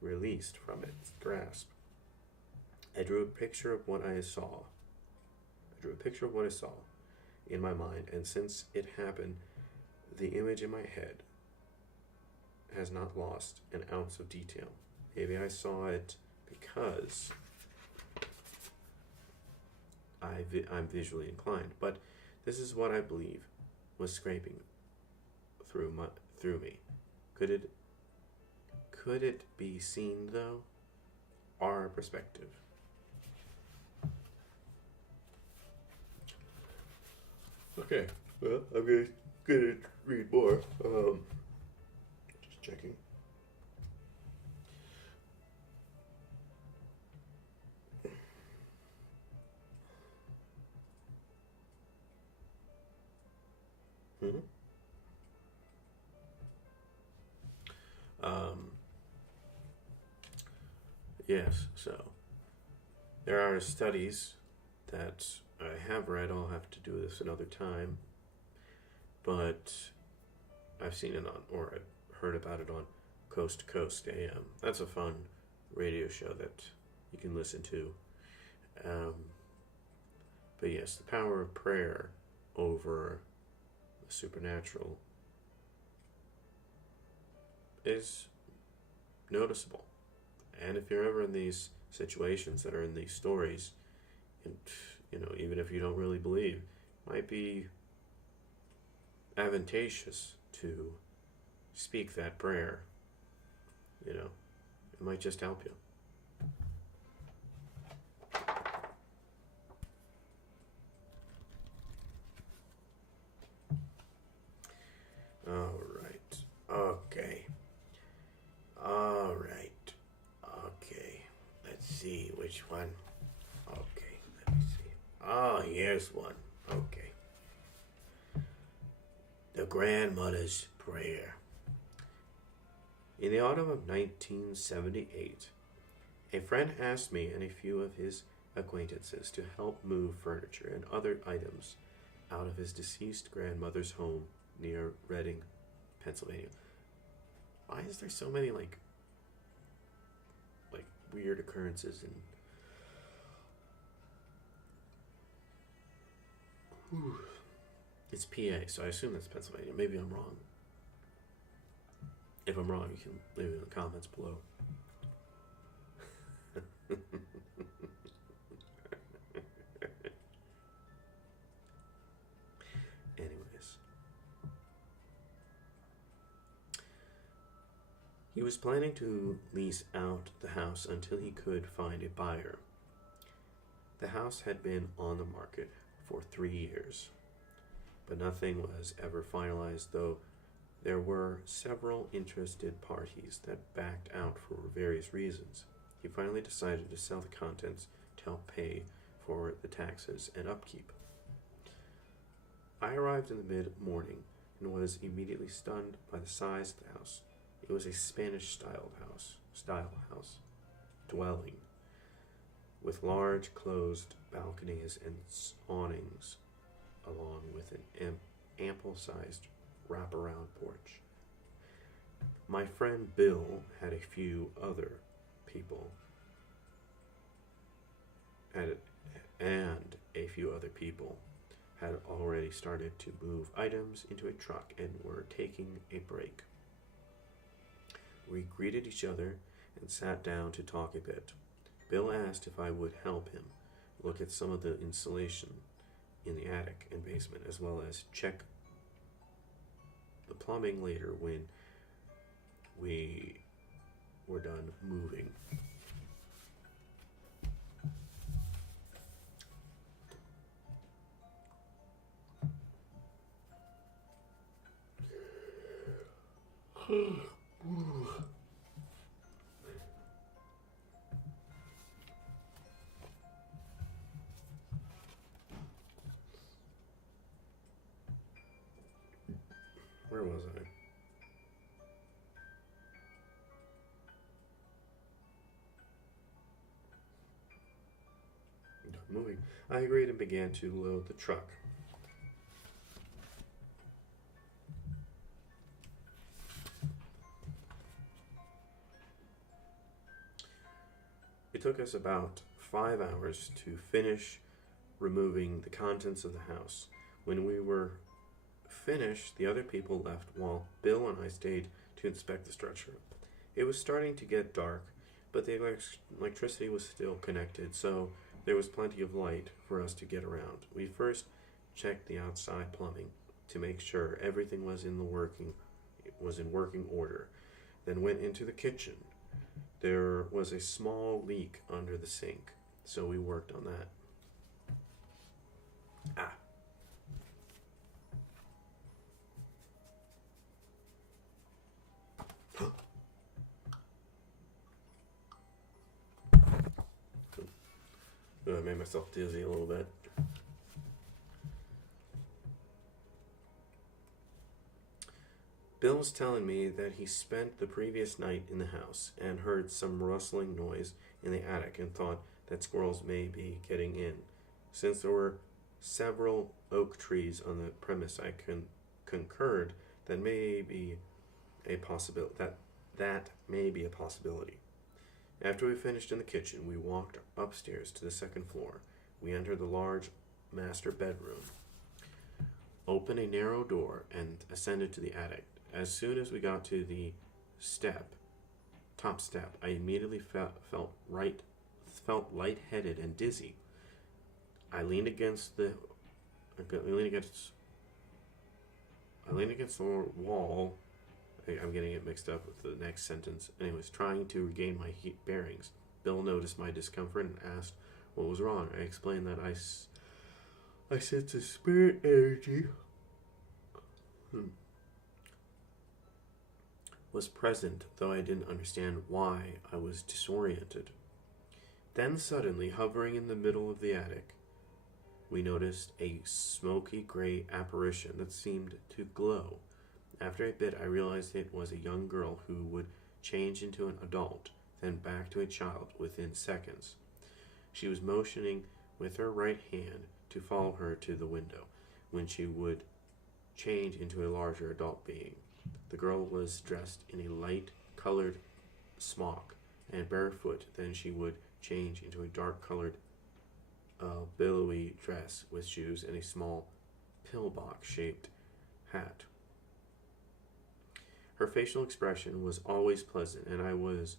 released from its grasp. I drew a picture of what I saw. In my mind, and since it happened, the image in my head has not lost an ounce of detail. Maybe I saw it because I'm visually inclined, but this is what I believe was scraping through me. Could it be seen though? Our perspective. Okay, well, I'm gonna read more. Just checking. Mm-hmm. Yes, so there are studies that I have read. I'll have to do this another time, but I've seen it on, or I've heard about it on Coast to Coast AM. That's a fun radio show that you can listen to. But yes, the power of prayer over the supernatural is noticeable. And if you're ever in these situations that are in these stories, and even if you don't really believe, it might be advantageous to speak that prayer. It might just help you. All right. Okay. Let's see which one. Okay, let me see. Oh, here's one. Okay. The Grandmother's Prayer. In the autumn of 1978, a friend asked me and a few of his acquaintances to help move furniture and other items out of his deceased grandmother's home near Reading, Pennsylvania. Why is there so many like weird occurrences in it's PA, so I assume that's Pennsylvania. Maybe I'm wrong. If I'm wrong, you can leave it in the comments below. Anyways. He was planning to lease out the house until he could find a buyer. The house had been on the market for 3 years, but nothing was ever finalized, though there were several interested parties that backed out for various reasons. He finally decided to sell the contents to help pay for the taxes and upkeep. I arrived in the mid-morning and was immediately stunned by the size of the house. It was a Spanish-style house, dwelling, with large closed balconies and awnings, along with an ample-sized wraparound porch. My friend Bill had a few other people, had already started to move items into a truck and were taking a break. We greeted each other and sat down to talk a bit. Bill asked if I would help him look at some of the insulation in the attic and basement, as well as check the plumbing later when we were done moving. Where was I? Moving. I agreed and began to load the truck. It took us about 5 hours to finish removing the contents of the house. When we were finished, the other people left while Bill and I stayed to inspect the structure. It was starting to get dark, but the electricity was still connected, so there was plenty of light for us to get around. We first checked the outside plumbing to make sure everything was in working order. Then went into the kitchen. There was a small leak under the sink, so we worked on that. I made myself dizzy a little bit. Bill was telling me that he spent the previous night in the house and heard some rustling noise in the attic and thought that squirrels may be getting in. Since there were several oak trees on the premise, I concurred that may be a possibility. That may be a possibility. After we finished in the kitchen, we walked upstairs to the second floor. We entered the large master bedroom, opened a narrow door, and ascended to the attic. As soon as we got to the top step, I immediately felt lightheaded and dizzy. I leaned against the wall. I'm getting it mixed up with the next sentence. Anyways, trying to regain my bearings. Bill noticed my discomfort and asked what was wrong. I explained that I sensed a spirit energy was present, though I didn't understand why I was disoriented. Then suddenly, hovering in the middle of the attic, we noticed a smoky gray apparition that seemed to glow. After a bit, I realized it was a young girl who would change into an adult, then back to a child within seconds. She was motioning with her right hand to follow her to the window, when she would change into a larger adult being. The girl was dressed in a light-colored smock and barefoot, then she would change into a dark-colored, billowy dress with shoes and a small pillbox-shaped hat. Her facial expression was always pleasant, and I was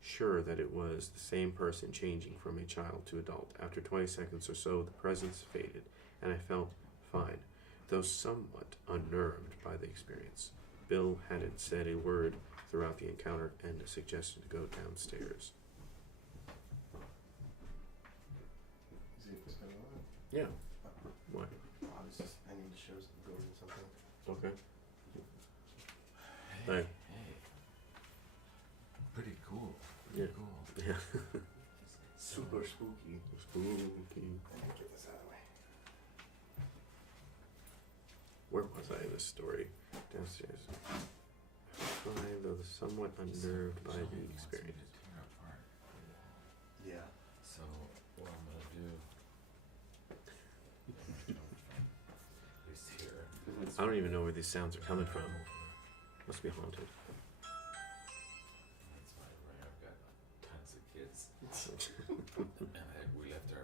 sure that it was the same person changing from a child to adult. After 20 seconds or so, the presence faded, and I felt fine, though somewhat unnerved by the experience. Bill hadn't said a word throughout the encounter and a suggestion to go downstairs. See if it's going on. Yeah. What? I need to show Gordon something. Okay. Hey, Hey. Pretty cool. Yeah. Cool. Yeah. Super spooky. Spooky. I need to get this out of the way. Where was I in this story? Downstairs. Fine, though somewhat unnerved by the experience. Tear apart. Yeah. So what I'm gonna do? At least here. I don't even know where these sounds are coming from. Must be haunted. That's my room. I've got tons of kids, and we left our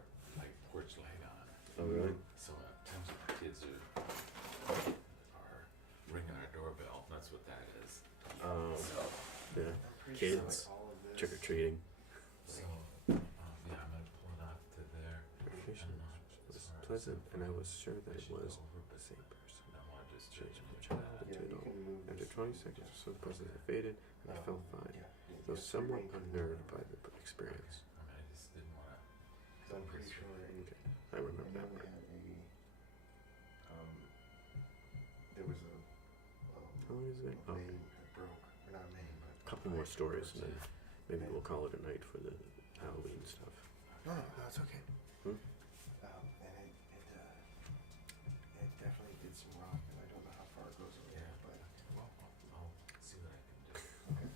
porch light on. Oh really? So tons of kids are ringing our doorbell. That's what that is. Oh. So, Yeah. I'm pretty Kids. sure like all of this. Trick or treating. so yeah, I'm gonna pull it off to there. Her facial was pleasant, and I was sure that it was the same person. I want to just Changed change from it child to to Yeah, you adult. can move After this 20 seconds or so, the presence had faded, and I felt fine, though somewhat unnerved by the experience. I mean, I just didn't want to. So I'm pretty sure Okay, I remember that we part. had there was a How long is it? main Okay. that broke, or not main, but A couple more stories, and then maybe we'll call it a night for the Halloween stuff. no, it's okay. Hmm? And it definitely did some rock, and I don't know how far it goes over there, but Well, I'll see what I can do. okay.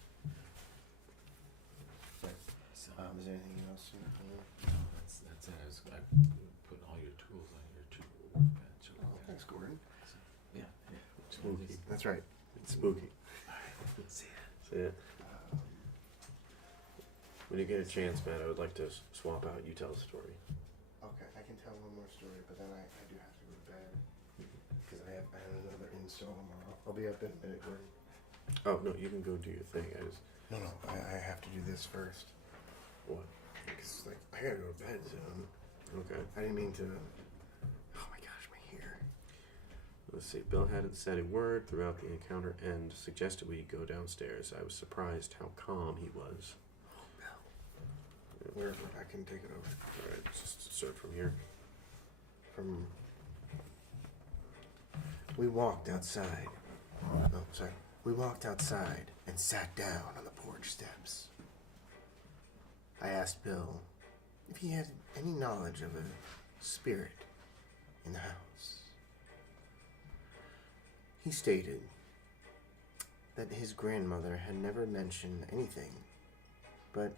So, Is there anything else you need? no, that's it. I put all your tools on your workbench. Oh, thanks, Gordon. Yeah. Spooky. That's right. It's spooky. See ya. See it? When you get a chance, man, I would like to swap out. You tell a story. Okay, I can tell one more story, but then I do have to go to bed because I have another install tomorrow. I'll be up in a minute, Gordon. Oh no, you can go do your thing. No, I have to do this first What? because like I gotta go to bed soon. Okay. I didn't mean to. Oh my gosh, my hair. Let's see. Bill hadn't said a word throughout the encounter and suggested we go downstairs. I was surprised how calm he was. Where I can take it over All right, just start from here. from. We walked outside. Oh, sorry. We walked outside and sat down on the porch steps. I asked Bill if he had any knowledge of a spirit in the house. He stated that his grandmother had never mentioned anything, but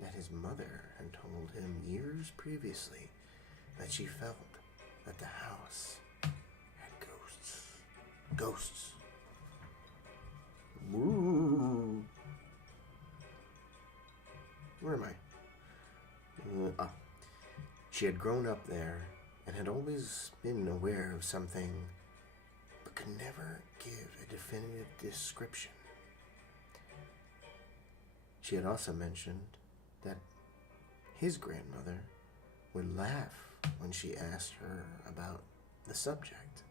that his mother had told him years previously that she felt that the house had ghosts. Ghosts. Woo. Where am I? She had grown up there and had always been aware of something, but could never give a definitive description. She had also mentioned that his grandmother would laugh when she asked her about the subject.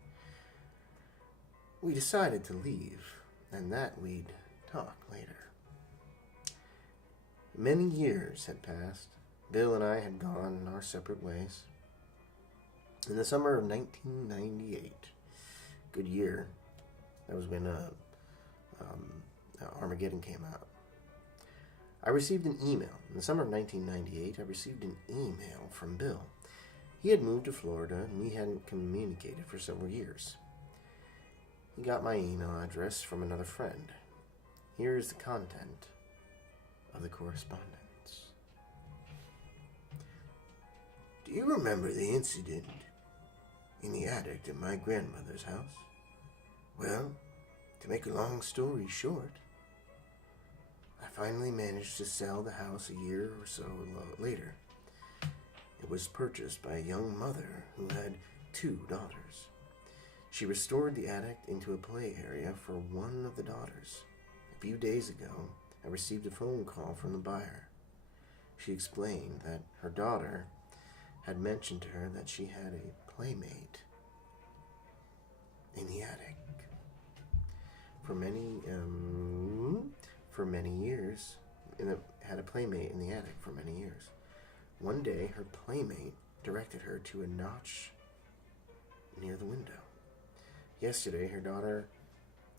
We decided to leave and that we'd talk later. Many years had passed. Bill and I had gone our separate ways. In the summer of 1998, good year, that was when Armageddon came out. I received an email. In the summer of 1998, I received an email from Bill. He had moved to Florida and we hadn't communicated for several years. He got my email address from another friend. Here is the content of the correspondence. Do you remember the incident in the attic at my grandmother's house? Well, to make a long story short, I finally managed to sell the house a year or so later. It was purchased by a young mother who had 2 daughters. She restored the attic into a play area for one of the daughters. A few days ago, I received a phone call from the buyer. She explained that her daughter had mentioned to her that she had a playmate in the attic. For many years, had a playmate in the attic for many years. One day, her playmate directed her to a notch near the window. Yesterday, her daughter,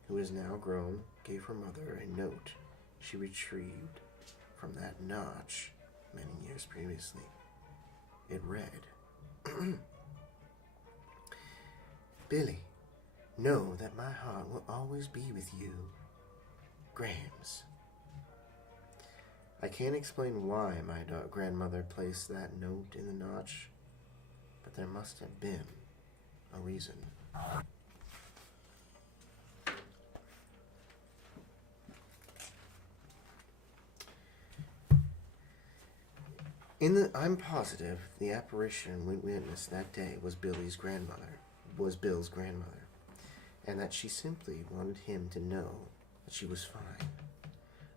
who is now grown, gave her mother a note she retrieved from that notch many years previously. It read, Billy, know that my heart will always be with you. Grams. I can't explain why my grandmother placed that note in the notch, but there must have been a reason. I'm positive the apparition we witnessed that day was Bill's grandmother, and that she simply wanted him to know that she was fine.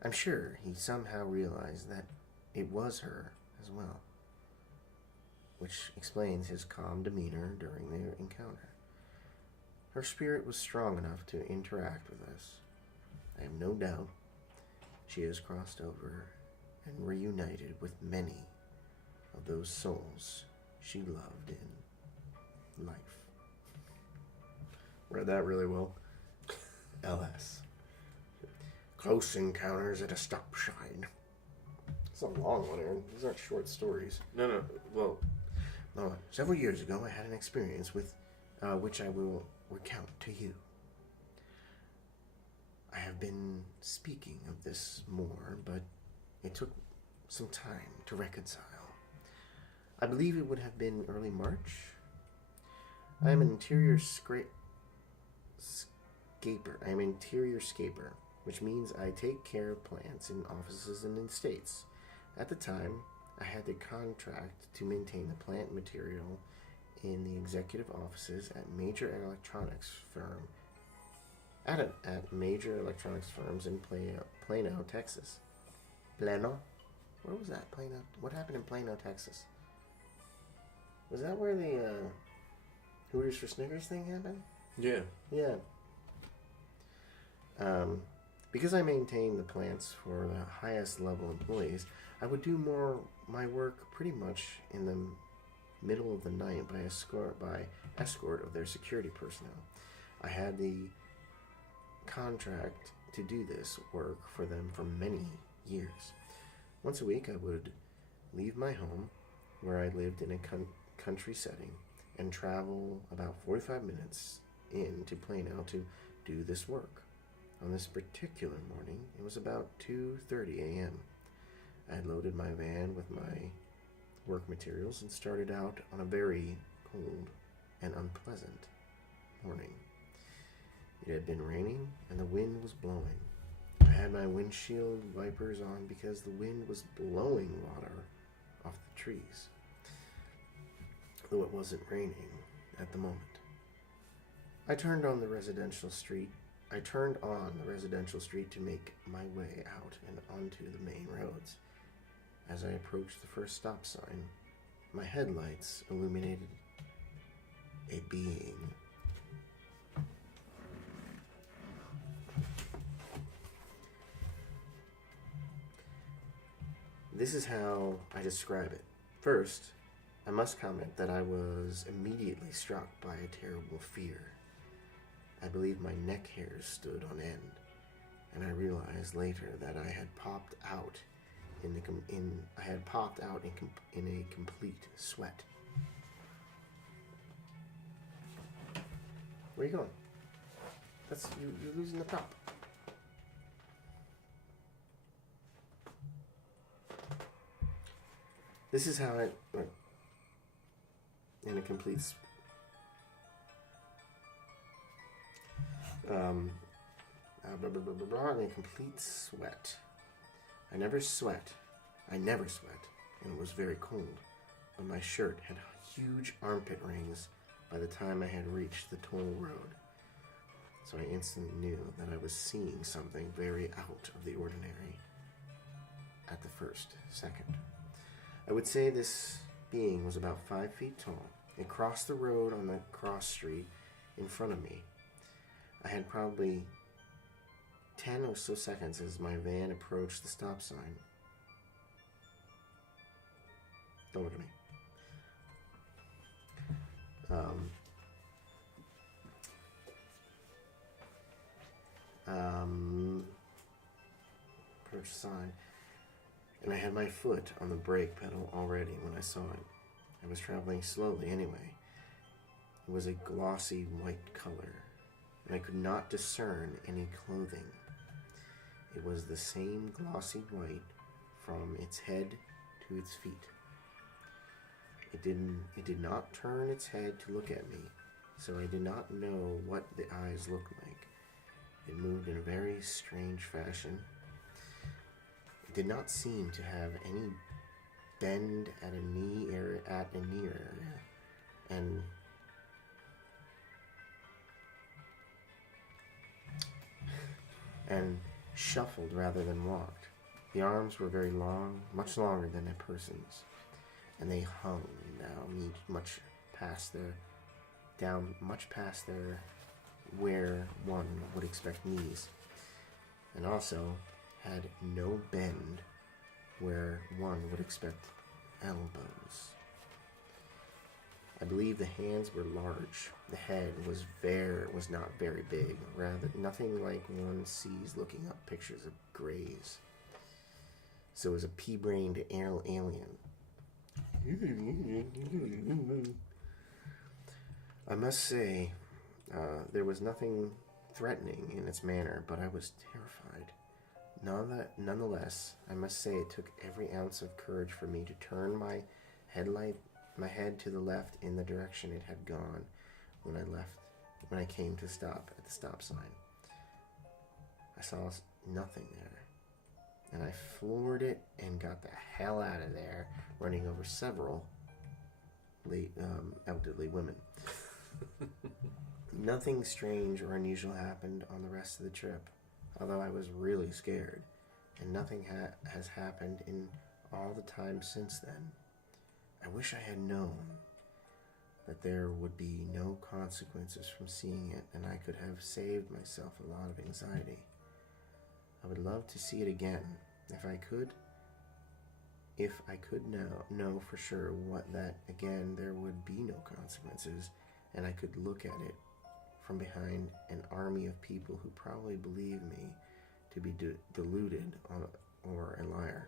I'm sure he somehow realized that it was her as well, which explains his calm demeanor during their encounter. Her spirit was strong enough to interact with us. I have no doubt she has crossed over and reunited with many of those souls she loved in life. Read that really well. LS. Close Encounters at a Stop Sign. It's a long one, Aaron. These aren't short stories. No. Well, Several years ago, I had an experience with which I will recount to you. I have been speaking of this more, but it took some time to reconcile. I believe it would have been early March. I am an interior scaper. I am an interior scaper, which means I take care of plants in offices and in states. At the time, I had the contract to maintain the plant material in the executive offices at major electronics firms in Plano, Texas. Plano? Where was that? Plano? What happened in Plano, Texas? Was that where the Hooters for Snickers thing happened? yeah. Yeah. Because I maintained the plants for the highest level employees, I would do my work pretty much in the middle of the night by escort of their security personnel. I had the contract to do this work for them for many years. Once a week, I would leave my home, where I lived in a country setting, and travel about 45 minutes into Plano to do this work. On this particular morning, it was about 2:30 a.m. I had loaded my van with my work materials and started out on a very cold and unpleasant morning. It had been raining and the wind was blowing. I had my windshield wipers on because the wind was blowing water off the trees, though it wasn't raining at the moment. I turned on the residential street to make my way out and onto the main roads. As I approached the first stop sign, my headlights illuminated a being. This is how I describe it. First, I must comment that I was immediately struck by a terrible fear. I believe my neck hairs stood on end, and I realized later that I had popped out in a complete sweat. Where are you going? That's you're losing the prop. This is how in a complete in a complete sweat. I never sweat, and it was very cold, but my shirt had huge armpit rings by the time I had reached the toll road. So I instantly knew that I was seeing something very out of the ordinary at the first second. I would say this being was about 5 feet tall. It crossed the road on the cross street in front of me. I had probably 10 or so seconds as my van approached the stop sign. Don't look at me. Approach sign. And I had my foot on the brake pedal already when I saw it. I was traveling slowly anyway. It was a glossy white color, and I could not discern any clothing. It was the same glossy white from its head to its feet. It did not turn its head to look at me, so I did not know what the eyes looked like. It moved in a very strange fashion. It did not seem to have any bend at a knee area, and shuffled rather than walked. The arms were very long, much longer than a person's, and they hung down much past their where one would expect knees, and also had no bend where one would expect elbows. I believe the hands were large. The head was not very big, rather nothing like one sees looking up pictures of grays. So it was a pea-brained alien. I must say, there was nothing threatening in its manner, but I was terrified. Nonetheless, I must say it took every ounce of courage for me to turn my head to the left in the direction it had gone when I came to stop at the stop sign. I saw nothing there, and I floored it and got the hell out of there, running over several elderly women. Nothing strange or unusual happened on the rest of the trip, although I was really scared, and nothing has happened in all the time since then. I wish I had known that there would be no consequences from seeing it, and I could have saved myself a lot of anxiety. I would love to see it again, if I could know for sure that again there would be no consequences, and I could look at it from behind an army of people who probably believe me to be deluded or a liar.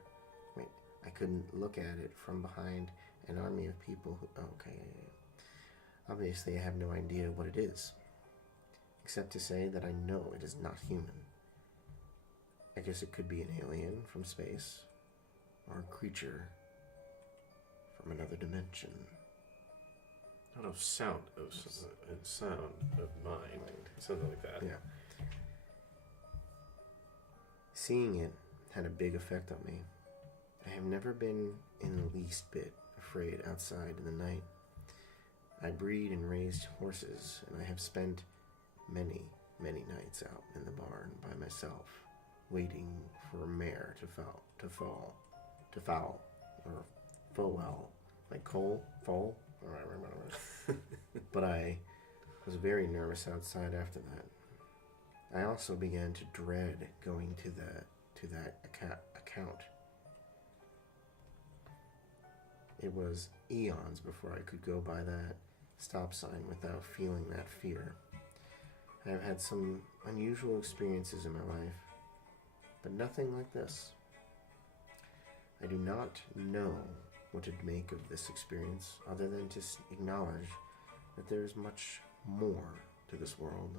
Wait, I couldn't look at it from behind an army of people who... Okay. Obviously, I have no idea what it is, except to say that I know it is not human. I guess it could be an alien from space, or a creature from another dimension. Not of sound of mind. Something like that. Yeah. Seeing it had a big effect on me. I have never been in the least bit afraid outside in the night. I breed and raised horses, and I have spent many, many nights out in the barn by myself, waiting for a mare to foal, like foal. But I was very nervous outside after that. I also began to dread going to that account. It was eons before I could go by that stop sign without feeling that fear. I have had some unusual experiences in my life, but nothing like this. I do not know what to make of this experience, other than to acknowledge that there is much more to this world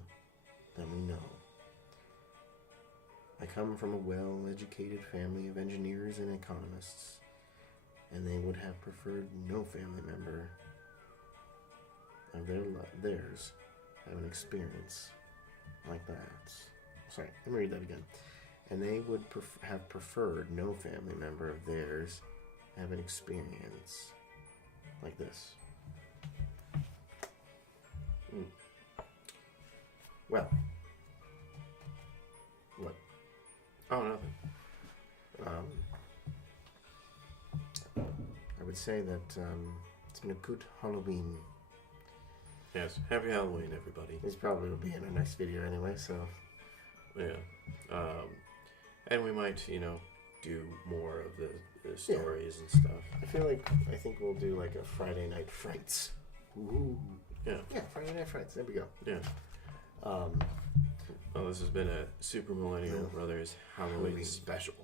than we know. I come from a well-educated family of engineers and economists, and they would have preferred no family member of theirs have an experience like that. Sorry, let me read that again. And they would have preferred no family member of theirs have an experience like this. Well, what? Oh, nothing. I would say that it's been a good Halloween. Yes, happy Halloween, everybody. This probably will be in our next video anyway, so... Yeah. And we might, do more of the stories and stuff. I think we'll do like a Friday Night Frights. Ooh. Yeah. Yeah, Friday Night Frights. There we go. Yeah. Well, this has been a Super Millennial Brothers Halloween special.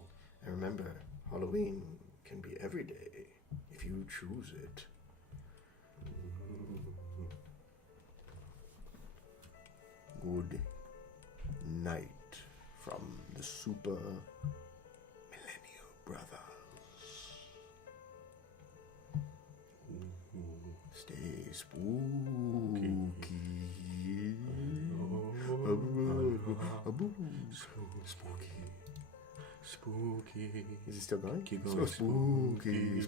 And remember, Halloween can be every day if you choose it. Good night from the Super Millennial Brothers. Stay spooky. Spooky. Is he still going? Keep going. Spooky.